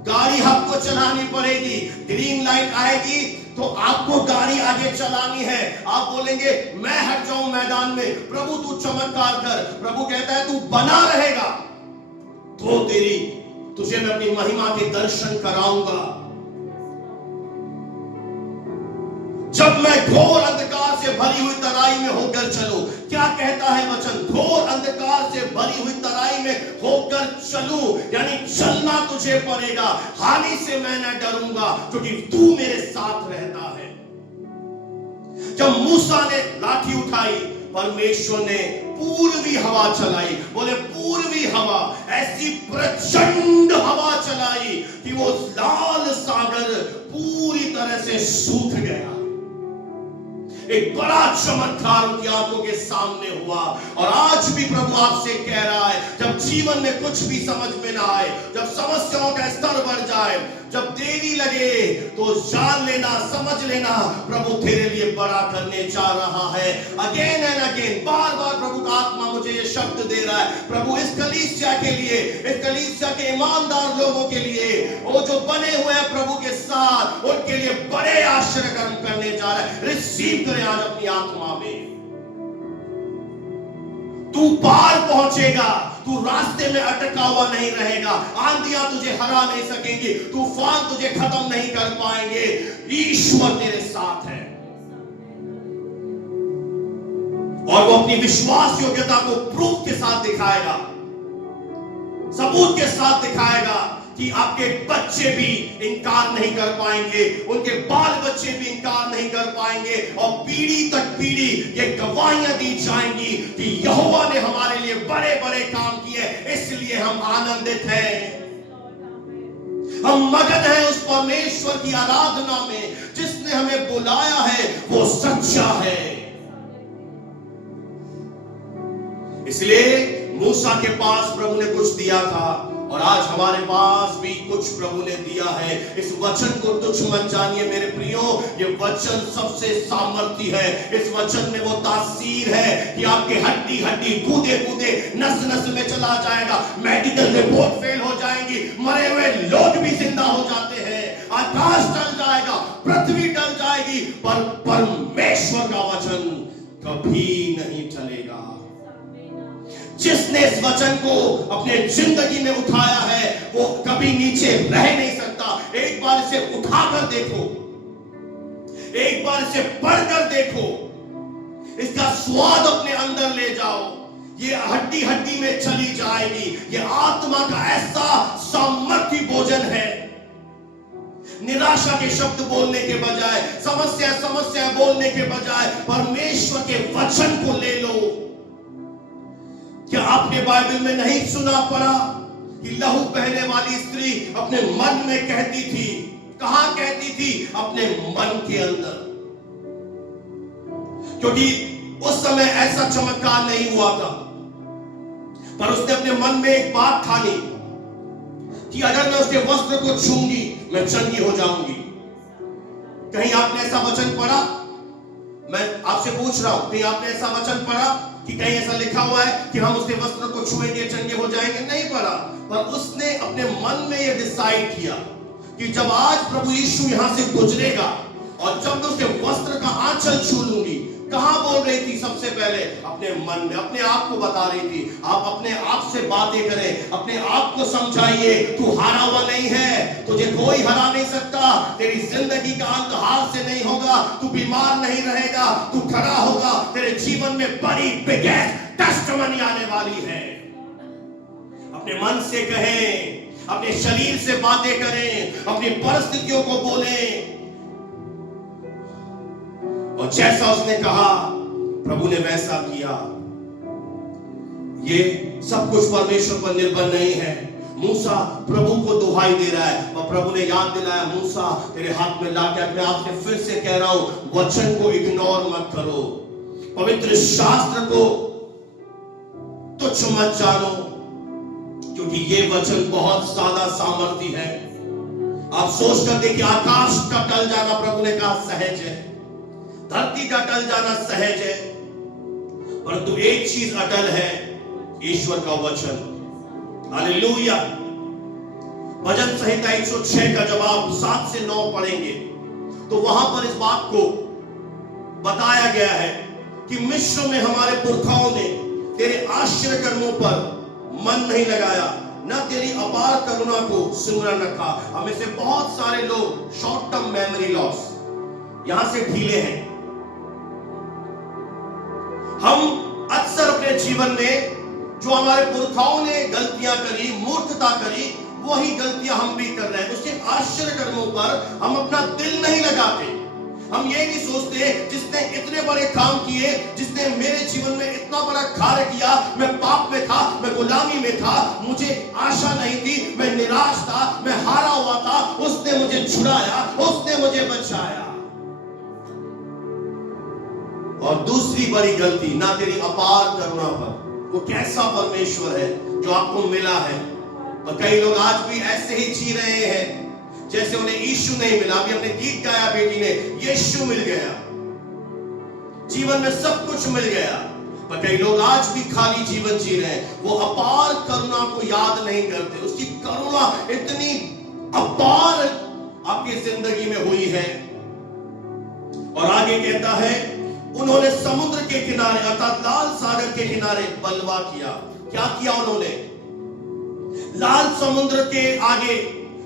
गाड़ी आपको चलानी पड़ेगी। ग्रीन लाइट आएगी तो आपको गाड़ी आगे चलानी है। आप बोलेंगे मैं हट जाऊं मैदान में, प्रभु तू चमत्कार कर। प्रभु कहता है तू बना रहेगा तो तुझे मैं अपनी महिमा के दर्शन कराऊंगा। जब मैं घोर अंधकार से भरी हुई तराई में होकर चलूं, क्या कहता है वचन? घोर अंधकार से भरी हुई तराई में होकर चलूं, यानी चलना तुझे पड़ेगा। हानि से मैं न डरूंगा क्योंकि तू मेरे साथ रहता है। जब मूसा ने लाठी उठाई, परमेश्वर ने पूर्वी हवा चलाई। बोले पूर्वी हवा, ऐसी प्रचंड हवा चलाई कि वो लाल सागर पूरी तरह से सूख गया। एक बड़ा चमत्कार उनकी आंखों के सामने हुआ। और आज भी प्रभु आपसे कह रहा है, जब जीवन में कुछ भी समझ में ना आए, जब समस्याओं का स्तर बढ़ जाए, जब देरी लगे, तो जान लेना, समझ लेना, प्रभु तेरे लिए बड़ा करने जा रहा है। अगेन एंड अगेन, बार बार प्रभु का आत्मा मुझे ये शब्द दे रहा है। प्रभु इस कलीसिया के लिए, इस कलीसिया के ईमानदार लोगों के लिए, वो जो बने हुए हैं प्रभु के साथ, उनके लिए बड़े आश्चर्य कर्म करने जा रहा है। रिसीव करें आज अपनी आत्मा में। तू तू पार पहुंचेगा, तू रास्ते में अटका हुआ नहीं रहेगा, आंधियां तुझे हरा नहीं सकेंगी, तूफान तुझे खत्म नहीं कर पाएंगे। ईश्वर तेरे साथ है और वो अपनी विश्वास योग्यता को प्रूफ के साथ दिखाएगा, सबूत के साथ दिखाएगा कि आपके बच्चे भी इनकार नहीं कर पाएंगे, उनके बाल बच्चे भी इनकार नहीं कर पाएंगे, और पीढ़ी तक पीढ़ी ये गवाहियां दी जाएंगी कि यहोवा ने हमारे लिए बड़े बड़े काम किए, इसलिए हम आनंदित हैं, हम मगन हैं उस परमेश्वर की आराधना में। जिसने हमें बुलाया है वो सच्चा है। इसलिए मूसा के पास प्रभु ने कुछ दिया था और आज हमारे पास भी कुछ प्रभु ने दिया है। इस वचन को तुच्छ मत जानिए मेरे प्रियो, ये वचन सबसे सामर्थी है। इस वचन में वो तासीर है कि आपके हड्डी हड्डी कूदे कूदे नस नस में चला जाएगा, मेडिकल रिपोर्ट फेल हो जाएंगी, मरे हुए लोग भी जिंदा हो जाते हैं, आकाश टल जाएगा, पृथ्वी टल जाएगी, पर परमेश्वर का वचन कभी नहीं टलेगा। जिसने इस वचन को अपने जिंदगी में उठाया है वो कभी नीचे रह नहीं सकता। एक बार इसे उठाकर देखो, एक बार इसे पढ़कर देखो, इसका स्वाद अपने अंदर ले जाओ, ये हड्डी हड्डी में चली जाएगी। ये आत्मा का ऐसा सामर्थी भोजन है। निराशा के शब्द बोलने के बजाय, समस्या समस्या बोलने के बजाय परमेश्वर के वचन को ले लो। क्या आपने बाइबल में नहीं सुना पड़ा कि लहू बहने वाली स्त्री अपने मन में कहती थी? कहां कहती थी? अपने मन के अंदर, क्योंकि उस समय ऐसा चमत्कार नहीं हुआ था, पर उसने अपने मन में एक बात ठानी कि अगर मैं उसके वस्त्र को छूंगी मैं चंगी हो जाऊंगी। कहीं आपने ऐसा वचन पढ़ा? मैं आपसे पूछ रहा हूं, कहीं आपने ऐसा वचन पढ़ा कि कहीं ऐसा लिखा हुआ है कि हम उसके वस्त्र को छुएंगे चंगे हो जाएंगे? नहीं पढ़ा, पर उसने अपने मन में यह डिसाइड किया कि जब आज प्रभु यीशु यहां से गुजरेगा और जब मैं उसके वस्त्र का आंचल छू लूंगी। कहां बोल रही थी? सबसे पहले अपने मन में, अपने आप को बता रही थी। आप अपने आप से बातें करें, अपने आप को समझाइए तू हारा हुआ नहीं है, तुझे कोई हरा नहीं सकता, तेरी जिंदगी का अंत हार से नहीं होगा, तू बीमार नहीं रहेगा, तू खड़ा होगा, तेरे जीवन में बड़ी बिगेस्ट टेस्टमनी आने वाली है। अपने मन से कहें, अपने शरीर से बातें करें, अपनी परिस्थितियों को बोलें, और जैसा उसने कहा प्रभु ने वैसा किया। ये सब कुछ परमेश्वर पर निर्भर नहीं है। मूसा प्रभु को दुहाई दे रहा है और प्रभु ने याद दिलाया, मूसा तेरे हाथ में लाके, मैं आपसे फिर से कह रहा हूं, वचन को इग्नोर मत करो, पवित्र शास्त्र को तुच्छ मत जानो, क्योंकि ये वचन बहुत ज्यादा सामर्थी है। आप सोच कर देखिए, आकाश का टल जाना प्रभु ने कहा सहज है, धरती का टल जाना सहज है, परंतु एक चीज अटल है, ईश्वर का वचन। हालेलुया। भजन संहिता 106 का जब आप 7 से 9 पढ़ेंगे तो वहां पर इस बात को बताया गया है कि मिस्र में हमारे पुरखाओं ने तेरे आश्चर्य कर्मों पर मन नहीं लगाया, न तेरी अपार करुणा को सुमिरन रखा। हमें से बहुत सारे लोग शॉर्ट टर्म मेमोरी लॉस, यहां से ढीले हैं। हम अक्सर अपने जीवन में जो हमारे पुरखाओं ने गलतियां करी, मूर्खता करी, वही गलतियां हम भी कर रहे हैं। उसके आश्चर्य कर्मों पर हम अपना दिल नहीं लगाते। हम ये नहीं सोचते जिसने इतने बड़े काम किए, जिसने मेरे जीवन में इतना बड़ा कार्य किया, मैं पाप में था, मैं गुलामी में था, मुझे आशा नहीं थी, मैं निराश था, मैं हारा हुआ था, उसने मुझे छुड़ाया, उसने मुझे बचाया। और दूसरी बड़ी गलती, ना तेरी अपार करुणा पर, वो कैसा परमेश्वर है जो आपको मिला है। और कई लोग आज भी ऐसे ही जी रहे हैं जैसे उन्हें यीशु नहीं मिला। अभी हमने गीत गाया बेटी ने, यीशु मिल गया, जीवन में सब कुछ मिल गया, पर कई लोग आज भी खाली जीवन जी रहे हैं। वो अपार करुणा को याद नहीं करते। उसकी करुणा इतनी अपार आपकी जिंदगी में हुई है। और आगे कहता है, उन्होंने समुद्र के किनारे अर्थात लाल सागर के किनारे बलवा किया। क्या किया उन्होंने? लाल समुद्र के आगे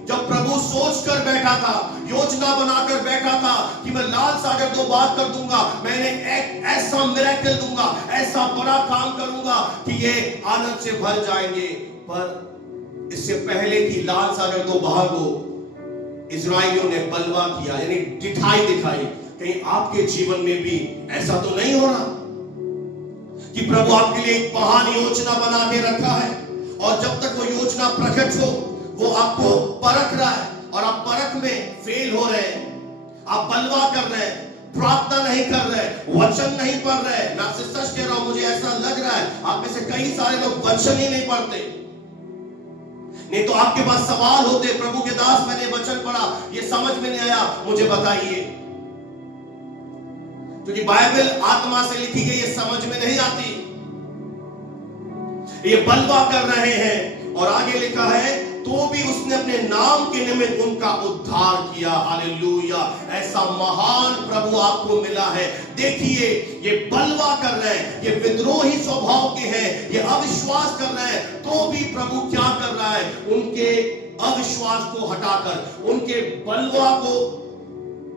जब प्रभु सोच कर बैठा था, योजना बनाकर बैठा था कि मैं लाल सागर 2 बार कर दूंगा, मैंने एक ऐसा मिरेकल दूंगा, ऐसा बड़ा काम करूंगा कि ये आनंद से भर जाएंगे। पर इससे पहले कि लाल सागर 2 भाग हो, इजराइलियों ने बलवा किया, यानी दिखाई दिखाई। कहीं आपके जीवन में भी ऐसा तो नहीं हो रहा कि प्रभु आपके लिए एक महान योजना बना के रखा है और जब तक वो योजना प्रकट हो वो आपको परख रहा है और आप परख में फेल हो रहे हैं, आप बलवा कर रहे हैं, प्रार्थना नहीं कर रहे, वचन नहीं पढ़ रहे। मैं आपसे सच कह रहा हूं, मुझे ऐसा लग रहा है आप में से कई सारे लोग वचन ही नहीं पढ़ते। नहीं तो आपके पास सवाल होते, प्रभु के दास मैंने वचन पढ़ा, ये समझ में नहीं आया, मुझे बताइए। क्योंकि बाइबल आत्मा से लिखी गई, ये समझ में नहीं आती। ये बलवा कर रहे हैं और आगे लिखा है तो भी उसने अपने नाम के निमित्त उनका उद्धार किया। हालेलुया! ऐसा महान प्रभु आपको मिला है। देखिए, ये बलवा कर रहे हैं, ये विद्रोही स्वभाव के हैं, ये अविश्वास कर रहे हैं, तो भी प्रभु क्या कर रहा है? उनके अविश्वास को हटाकर, उनके बलवा को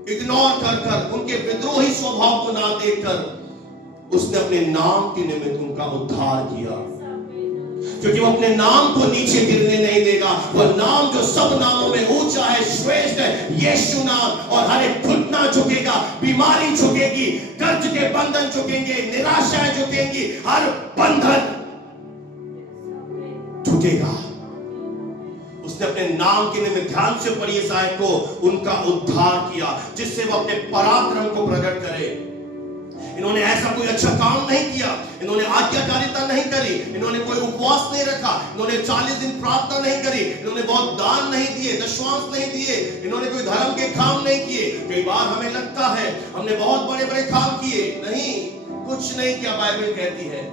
इग्नोर कर, उनके विद्रोही स्वभाव को ना देखकर उसने अपने नाम के निमित्त उनका उद्धार किया। क्योंकि वो अपने नाम को नीचे गिरने नहीं देगा। वह नाम जो सब नामों में ऊंचा है, श्रेष्ठ है, यीशु नाम, और हर एक घुटना झुकेगा, बीमारी झुकेगी, कर्ज के बंधन झुकेंगे, निराशाएं झुकेंगी, हर बंधन झुकेगा। उसने अपने नाम के निमित्त, ध्यान से पढ़िए साहब को, उनका उद्धार किया जिससे वो अपने पराक्रम को प्रकट करे। इन्होंने ऐसा कोई अच्छा काम नहीं किया, इन्होंने आज्ञाकारिता नहीं करी, इन्होंने कोई उपवास नहीं रखा, इन्होंने 40 दिन प्रार्थना नहीं करी, इन्होंने बहुत दान नहीं दिए, दशमांश नहीं दिए, इन्होंने कोई धर्म के काम नहीं किए। कई बार हमें लगता है हमने बहुत बड़े बड़े काम किए, नहीं, कुछ नहीं किया, बाइबल कहती है।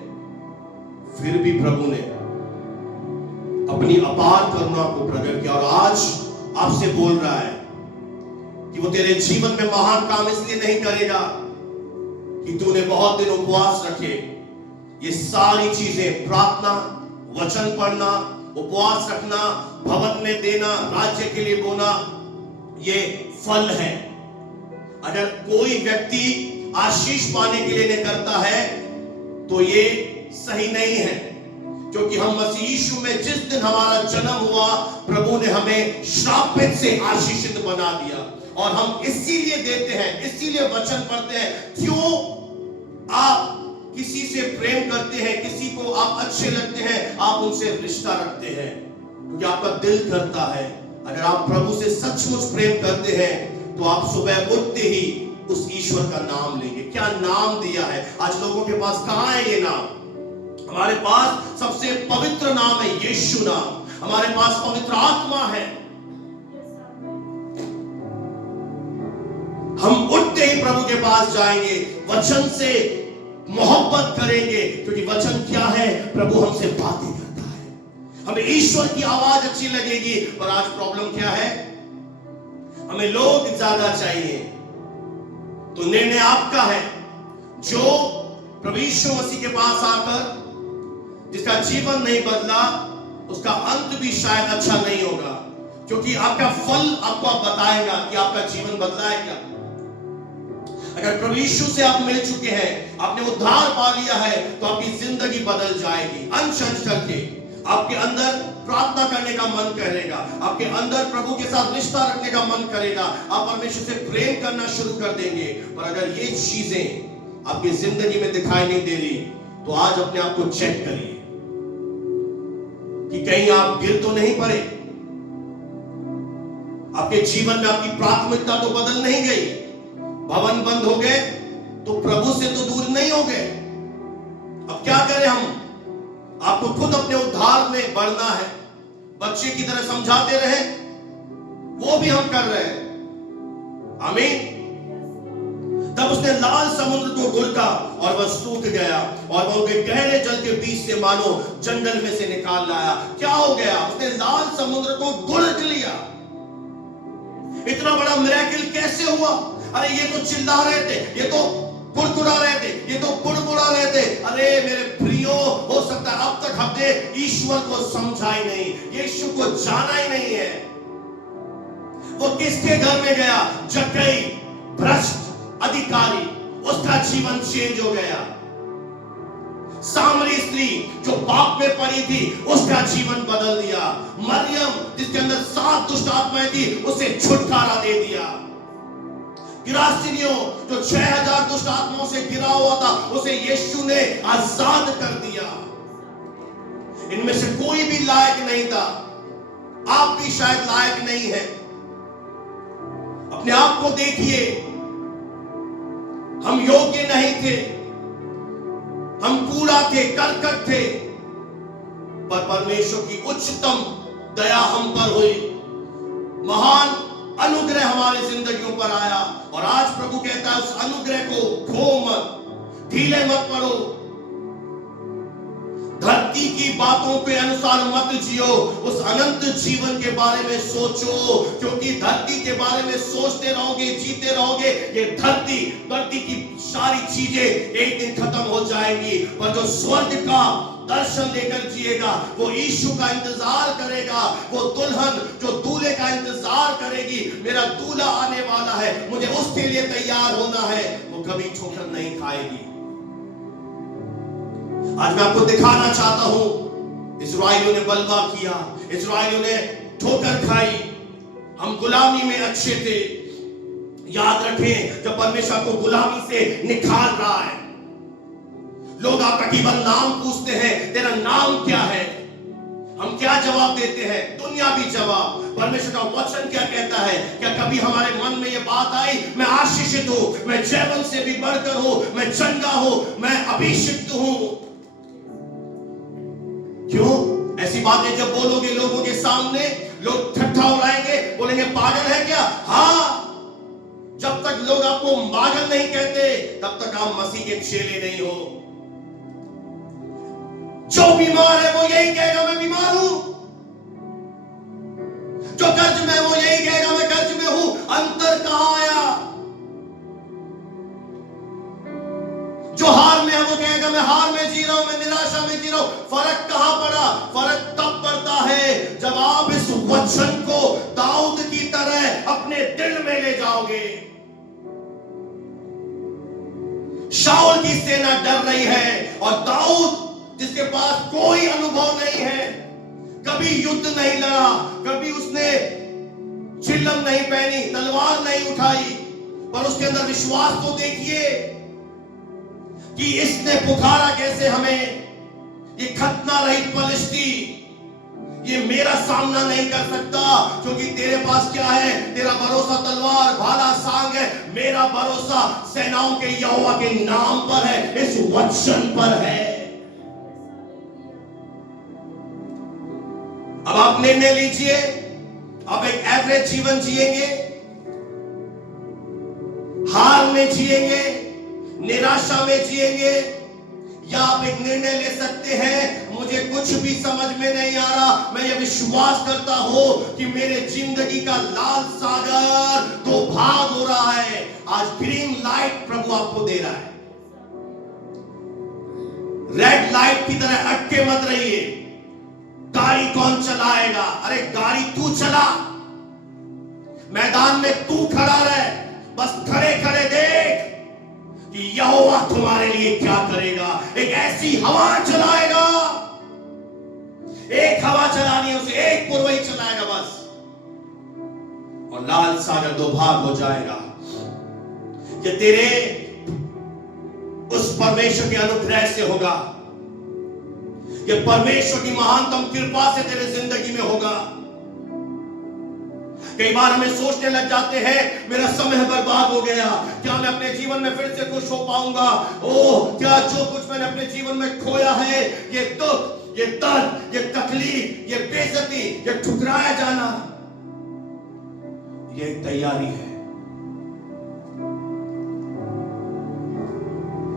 फिर भी प्रभु ने अपनी अपार करुणा को प्रकट किया और आज आपसे बोल रहा है कि वो तेरे जीवन में महान काम इसलिए नहीं करेगा कि तूने बहुत दिन उपवास रखे। ये सारी चीजें, प्रार्थना, वचन पढ़ना, उपवास रखना, भवन में देना, राज्य के लिए बोना, ये फल है। अगर कोई व्यक्ति आशीष पाने के लिए नहीं करता है तो ये सही नहीं है। क्योंकि हम मसीह यीशु में जिस दिन हमारा जन्म हुआ, प्रभु ने हमें श्रापित से आशीषित बना दिया और हम इसीलिए देते हैं, इसीलिए वचन पढ़ते हैं। क्यों? आप किसी से प्रेम करते हैं, किसी को आप अच्छे लगते हैं, आप उनसे रिश्ता रखते हैं क्योंकि आपका दिल करता है। अगर आप प्रभु से सचमुच प्रेम करते हैं तो आप सुबह उठते ही उस ईश्वर का नाम लेंगे। क्या नाम दिया है! आज लोगों के पास कहां है ये नाम? हमारे पास सबसे पवित्र नाम है यीशु नाम, हमारे पास पवित्र आत्मा है। हम उठते ही प्रभु के पास जाएंगे, वचन से मोहब्बत करेंगे, क्योंकि वचन क्या है? प्रभु हमसे बातें करता है, हमें ईश्वर की आवाज अच्छी लगेगी। पर आज प्रॉब्लम क्या है? हमें लोग ज्यादा चाहिए। तो निर्णय आपका है। जो प्रभु यीशु मसीह के पास आकर जिसका जीवन नहीं बदला, उसका अंत भी शायद अच्छा नहीं होगा, क्योंकि आपका फल आपको बताएगा कि आपका जीवन बदला है क्या। अगर प्रभु यीशु से आप मिल चुके हैं, आपने उद्धार पा लिया है, तो आपकी जिंदगी बदल जाएगी। अंश करके आपके अंदर प्रार्थना करने का मन करेगा, आपके अंदर प्रभु के साथ रिश्ता रखने का मन करेगा, आप परमेश्वर से प्रेम करना शुरू कर देंगे। पर अगर ये चीजें आपकी जिंदगी में दिखाई नहीं दे रही, तो आज अपने आप को चेक करिए कि कहीं आप गिर तो नहीं पड़े। आपके जीवन में आपकी प्राथमिकता तो बदल नहीं गई। भवन बंद हो गए तो प्रभु से तो दूर नहीं हो गए। अब क्या करें हम? आपको खुद अपने उद्धार में बढ़ना है। बच्चे की तरह समझाते रहे, वो भी हम कर रहे हैं। आमीन। तब उसने लाल समुद्र को घुलका और वह सूख गया और वह उनके गहरे जल के बीच से मानो जंगल में से निकाल लाया। क्या हो गया? उसने लाल समुद्र को घुलक लिया। इतना बड़ा मिरेकल कैसे हुआ? अरे ये तो चिल्ला रहे थे, ये तो कुरकुरा रहे अरे मेरे प्रियो, हो सकता है अब तक हमने ईश्वर को समझा ही नहीं, यीशु को जाना ही नहीं है। वो किसके घर में गया? जक्कई, भ्रष्ट अधिकारी, उसका जीवन चेंज हो गया। सामरी स्त्री जो पाप में पड़ी थी, उसका जीवन बदल दिया। मरियम जिसके अंदर 7 दुष्ट आत्माएं थी, उसे छुटकारा दे दिया। गिरासिनियों जो 6000 दुष्ट आत्माओं से गिरा हुआ था, उसे यीशु ने आजाद कर दिया। इनमें से कोई भी लायक नहीं था। आप भी शायद लायक नहीं है। अपने आप को देखिए, हम योग्य नहीं थे, हम कूड़ा थे, करकट थे, पर परमेश्वर की उच्चतम दया हम पर हुई। महान अनुग्रह हमारे जिंदगियों पर आया, और आज प्रभु कहता है उस अनुग्रह को खो मत, ढीले मत पड़ो। धरती की बातों के अनुसार मत जियो, उस अनंत जीवन के बारे में सोचो, क्योंकि धरती के बारे में सोचते रहोगे, जीते रहोगे, ये धरती की सारी चीजें एक दिन खत्म हो जाएंगी। पर जो स्वर्ग का दर्शन लेकर जिएगा, वो यीशु का इंतजार करेगा। वो दुल्हन जो दूल्हे का इंतजार करेगी, मेरा दूल्हा आने वाला है, मुझे उसके लिए तैयार होना है, वो कभी ठोकर नहीं खाएगी। आज मैं आपको दिखाना चाहता हूं, इस्राएलियों ने बलवा किया, इस्राएलियों ने ठोकर खाई। हम गुलामी में अच्छे थे। याद रखें, जब परमेश्वर को गुलामी से निकाल रहा है, लोग आपका केवल नाम पूछते हैं, तेरा नाम क्या है? हम क्या जवाब देते हैं? दुनिया भी जवाब। परमेश्वर का वचन क्या कहता है? क्या कभी हमारे मन में यह बात आई, मैं आशीषित हूं, मैं जैवल से भी बढ़कर हूं, मैं चंगा हूं, मैं अभिषिक्त हूं? क्यों? ऐसी बातें जब बोलोगे लोगों के सामने, लोग ठट्ठा उड़ाएंगे, बोलेंगे पागल है क्या? हाँ, जब तक लोग आपको पागल नहीं कहते, तब तक आप मसीह के चेले नहीं हो। जो बीमार है वो यही कहेगा मैं बीमार हूं, जो कर्ज में है वो यही कहेगा मैं कर्ज में हूं। अंतर कहां आया? जो हार में है वो कहेगा मैं हार में जी रहा हूं, मैं निराशा में जी रहा हूं। फर्क कहां पड़ा? फर्क तब पड़ता है जब आप इस वचन को दाऊद की तरह अपने दिल में ले जाओगे। शाऊल की सेना डर रही है, और दाऊद जिसके पास कोई अनुभव नहीं है, कभी युद्ध नहीं लड़ा, कभी उसने चिल्लम नहीं पहनी, तलवार नहीं उठाई, पर उसके अंदर विश्वास तो देखिए कि इसने पुकारा कैसे हमें, ये खतना रहित पलिश्ती, ये मेरा सामना नहीं कर सकता, क्योंकि तेरे पास क्या है? तेरा भरोसा तलवार, भाला, सांग है। मेरा भरोसा सेनाओं के यहोवा के नाम पर है, इस वचन पर है। अब आप निर्णय लीजिए, आप एक एवरेज जीवन जिएंगे, हार में जिएंगे, निराशा में जिएंगे, या आप एक निर्णय ले सकते हैं, मुझे कुछ भी समझ में नहीं आ रहा, मैं ये विश्वास करता हूं कि मेरे जिंदगी का लाल सागर दो भाग हो रहा है। आज ग्रीन लाइट प्रभु आपको दे रहा है। रेड लाइट की तरह अटके मत रहिए। गाड़ी कौन चलाएगा? अरे गाड़ी तू चला, मैदान में तू खड़ा रह, बस खड़े खड़े देख कि यहोवा तुम्हारे लिए क्या करेगा। एक ऐसी हवा चलाएगा, एक हवा चलानी है उसे, एक पुरवई चलाएगा बस, और लाल सागर दो भाग हो जाएगा। ये तेरे उस परमेश्वर के अनुग्रह से होगा, ये परमेश्वर की महानतम कृपा से तेरे जिंदगी में होगा। कई बार हमें सोचने लग जाते हैं मेरा समय बर्बाद हो गया, क्या मैं अपने जीवन में फिर से खुश हो पाऊंगा? ओह, क्या जो कुछ मैंने अपने जीवन में खोया है, ये दुख, ये दर्द, ये तकलीफ, ये बेइज्जती, ये ठुकराया जाना, ये एक तैयारी है।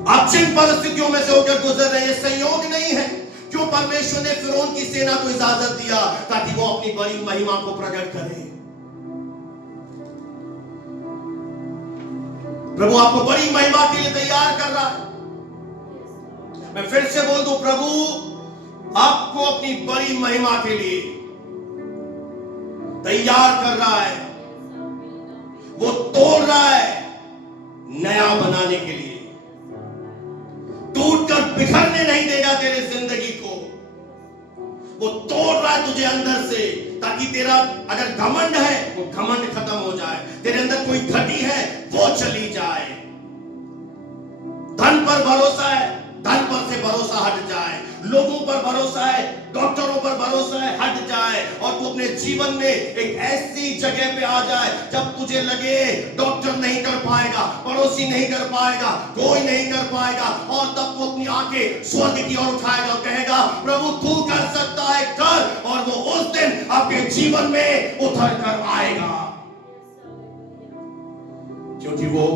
आप जिन परिस्थितियों में से होकर गुजर रहे हैं, ये संयोग नहीं है। क्यों परमेश्वर ने फिरौन की सेना को इजाजत दिया? ताकि वो अपनी बड़ी महिमा को प्रकट करे। प्रभु आपको बड़ी महिमा के लिए तैयार कर रहा है। मैं फिर से बोल दूं, प्रभु आपको अपनी बड़ी महिमा के लिए तैयार कर रहा है, वो तोड़ रहा है नया बनाने के लिए, टूट कर बिखरने नहीं देगा तेरे जिंदगी को। वो तोड़ रहा है तुझे अंदर से, ताकि तेरा अगर घमंड है वो घमंड खत्म हो जाए, तेरे अंदर कोई घटी है वो चली जाए, धन पर भरोसा है, धन पर से भरोसा हट जाए, लोगों पर भरोसा है, डॉक्टरों पर भरोसा है, हट जाए, और तू अपने जीवन में एक ऐसी जगह पे आ जाए जब तुझे लगे डॉक्टर नहीं कर पाएगा, पड़ोसी नहीं कर पाएगा, कोई नहीं कर पाएगा, और तब तू अपनी आंखें स्वर्ग की ओर उठाएगा और कहेगा प्रभु तू कर सकता है, कर, और वो उस दिन आपके जीवन में उतर कर आएगा, क्योंकि वो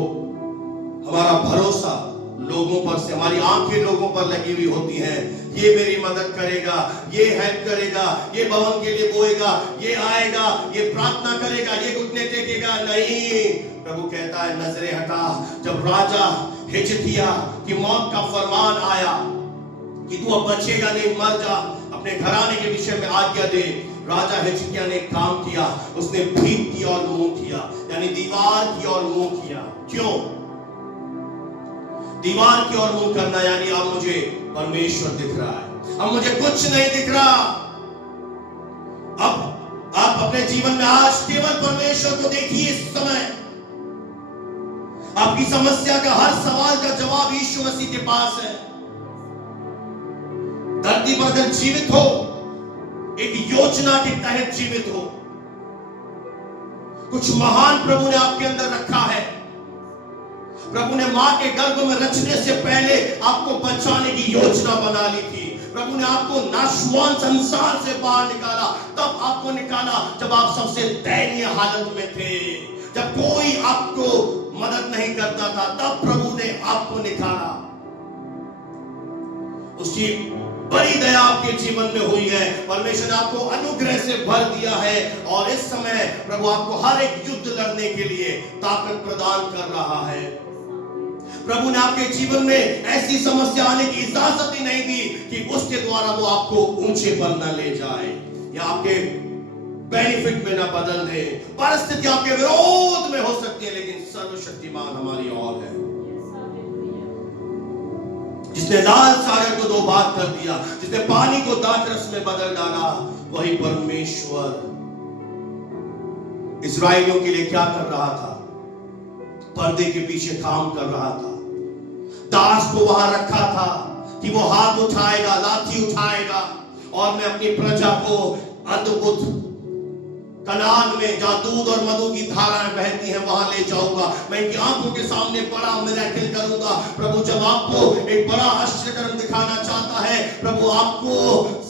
हमारा भरोसा लोगों पर से, हमारी आंखें लोगों पर लगी हुई होती हैं। ये मेरी मदद करेगा, ये हेल्प करेगा, ये भवन के लिए बोएगा, ये आएगा, ये प्रार्थना करेगा, ये घुटने टेकेगा, नहीं। प्रभु कहता है नजरें हटा। जब राजा हिजकिय्याह की मौत का फरमान आया कि तू अब बचेगा नहीं, मर जा, अपने घराने के विषय में आज्ञा दे, राजा हिजकिय्याह ने काम किया, उसने भीत की ओर मुंह किया, यानी दीवार की ओर मुंह किया। क्यों दीवार की ओर मुंह करना? यानी अब मुझे परमेश्वर दिख रहा है, अब मुझे कुछ नहीं दिख रहा। अब आप अपने जीवन में आज केवल परमेश्वर को देखिए। इस समय आपकी समस्या का हर सवाल का जवाब यीशु मसीह के पास है। धरती पर अगर जीवित हो, एक योजना के तहत जीवित हो, कुछ महान प्रभु ने आपके अंदर रखा है। प्रभु ने मां के गर्भ में रचने से पहले आपको बचाने की योजना बना ली थी। प्रभु ने आपको नाशवान संसार से बाहर निकाला, तब आपको निकाला जब आप सबसे दयनीय हालत में थे, जब कोई आपको मदद नहीं करता था, तब प्रभु ने आपको निकाला। उसकी बड़ी दया आपके जीवन में हुई है। परमेश्वर ने आपको अनुग्रह से भर दिया है, और इस समय प्रभु आपको हर एक युद्ध लड़ने के लिए ताकत प्रदान कर रहा है। प्रभु ने आपके जीवन में ऐसी समस्या आने की इजाजत ही नहीं दी कि उसके द्वारा वो आपको ऊंचे पर न ले जाए या आपके बेनिफिट में न बदल दे। परिस्थिति आपके विरोध में हो सकती है, लेकिन सर्वशक्तिमान हमारी ओर है। जिसने लाल सागर को दो भाग कर दिया, जिसने पानी को दाखरस में बदल डाला, वही परमेश्वर इस्राएलियों के लिए क्या कर रहा था? पर्दे के पीछे काम कर रहा था। दास को वहां रखा था कि वो हाथ उठाएगा, लाठी उठाएगा, और मैं अपनी प्रजा को अद्भुत कनान में जहां दूध और मधु की धाराएं बहती हैं वहां ले जाऊंगा। मैं इनकी आंखों के सामने बड़ा मिरेकल करूंगा। प्रभु जब आपको एक बड़ा आश्चर्य दिखाना चाहता है, प्रभु आपको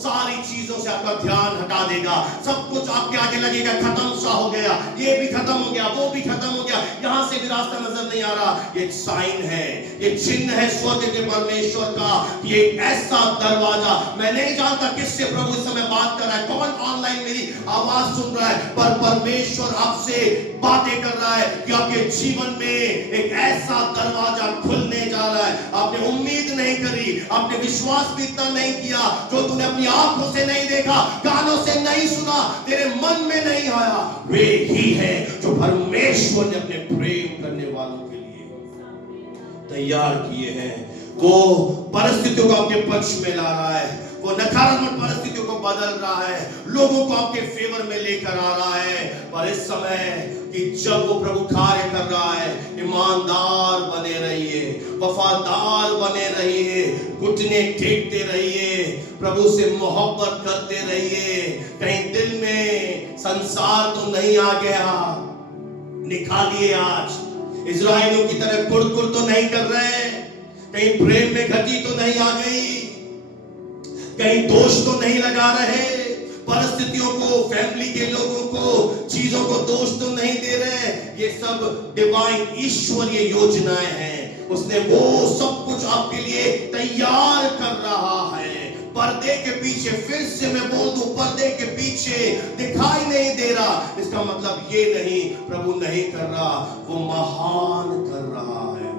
सारी चीजों से आपका ध्यान हटा देगा। सब कुछ आपके आगे लगेगा खत्म सा हो गया, ये भी खत्म हो गया, वो भी खत्म हो गया, यहां से भी रास्ता नजर नहीं आ रहा। ये साइन है, ये चिन्ह है स्वर्ग के परमेश्वर का कि एक ऐसा दरवाजा, मैं नहीं जानता किससे प्रभु इस समय बात कर रहा है, कौन ऑनलाइन मेरी आवाज सुन रहा है, पर परमेश्वर आपसे बातें कर रहा है कि आपके जीवन में एक ऐसा दरवाजा खुलने जा रहा है। आपने उम्मीद नहीं करी, आपने विश्वास भी इतना नहीं किया, जो तूने अपनी आंखों से नहीं देखा, कानों से नहीं सुना, तेरे मन में नहीं आया, वे ही है जो परमेश्वर ने अपने प्रेम करने वालों के लिए तैयार किए हैं। वो परिस्थितियों को आपके पक्ष में ला रहा है, वो नकारात्मक परिस्थितियों को बदल रहा है, लोगों को आपके फेवर में लेकर आ रहा है। पर इस समय कि जब वो प्रभु कार्य कर रहा है, ईमानदार बने रहिए, वफादार बने रहिए, घुटने टेकते रहिए, प्रभु से मोहब्बत करते रहिए। कहीं दिल में संसार तो नहीं आ गया, निकालिए आज। इज़राइलियों की तरह कुड़कुड़ तो नहीं कर रहे, कहीं प्रेम में घटी तो नहीं आ गई, कहीं दोष तो नहीं लगा रहे, परिस्थितियों को, फैमिली के लोगों को, चीजों को दोष तो नहीं दे रहे। ये सब डिवाइन ईश्वरीय योजनाएं हैं। उसने वो सब कुछ आपके लिए तैयार कर रहा है। पर्दे के पीछे, फिर से मैं बोल दूं, पर्दे के पीछे दिखाई नहीं दे रहा, इसका मतलब ये नहीं प्रभु नहीं कर रहा, वो महान कर रहा है।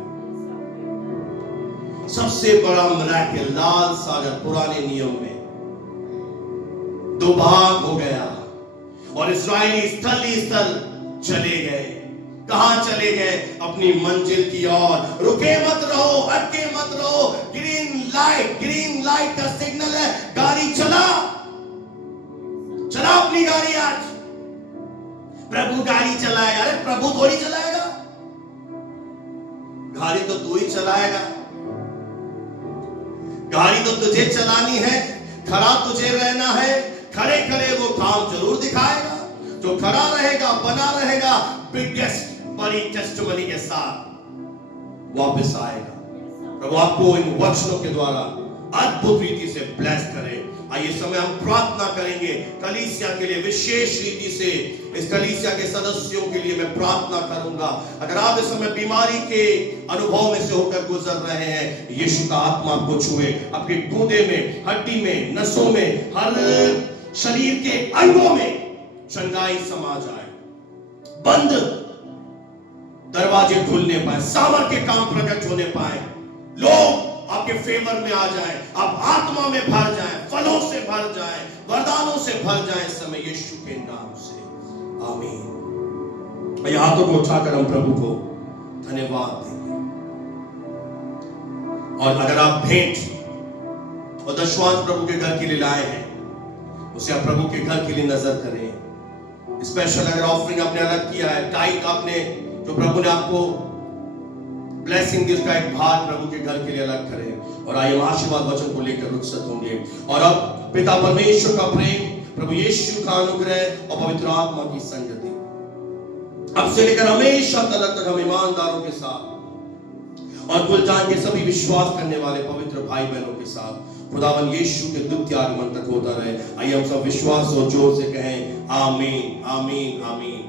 सबसे बड़ा मिराकल लाल सागर पुराने नियम में 2 भाग हो गया और इस्राएली स्थल ही स्थल चले गए। कहां चले गए? अपनी मंजिल की ओर। रुके मत रहो, अटके मत रहो। ग्रीन लाइट का सिग्नल है, गाड़ी चला अपनी गाड़ी। आज प्रभु गाड़ी चलाएगा। अरे प्रभु थोड़ी चलाएगा, गाड़ी तो तू ही चलाएगा। गाड़ी तो तुझे चलानी है, खड़ा तुझे रहना है। खड़े खड़े वो काम जरूर दिखाएगा। जो खड़ा रहेगा, बना रहेगा, बिगेस्ट बड़ी टेस्टिमनी के साथ वापस आएगा। प्रभु आपको इन वचनों के द्वारा अद्भुत रीति से ब्लेस करे। आइए समय हम प्रार्थना करेंगे कलीसिया के लिए। विशेष रीति से इस कलीसिया के सदस्यों के लिए मैं प्रार्थना करूंगा। अगर आप इस समय बीमारी के अनुभव में से होकर गुजर रहे हैं, यीशु का आत्मा आपको छुए, आपके गूदे में, हड्डी में, नसों में, हर शरीर के अंगों में चंगाई समा जाए। बंद दरवाजे खुलने पाए, सामर्थ्य के काम प्रकट होने पाए, लोग आपके फेवर में आ जाएं, आप आत्मा में भर जाएं, फलों से भर जाएं, वरदानों से भर जाएं इस समय यीशु के नाम से। आमीन। हाथों को उठाकर हम प्रभु को धन्यवाद देंगे। और अगर आप भेंट और दशवांश प्रभु के घर के लिए लाए हैं, उसे आप प्रभु के घर के लिए नजर करें। स्पेशल अगर ऑफरिंग आपने अलग किया है, टाइट आपने जो प्रभु ने आपको ब्लेसिंग दी, उसका एक भाग प्रभु के घर के लिए अलग करें। और आइए आशीर्वाद वचन को लेकर रुखसत होंगे। और अब पिता परमेश्वर का प्रेम, प्रभु यीशु का अनुग्रह और पवित्र आत्मा की संगति अब से लेकर हमेशा तक हम ईमानदारों के साथ और गुलजान के सभी विश्वास करने वाले पवित्र भाई बहनों के साथ खुदावन यीशु के द्वितीय आगमन तक होता रहे। आइए हम सब विश्वास और जोर से कहें आमीन, आमीन, आमीन।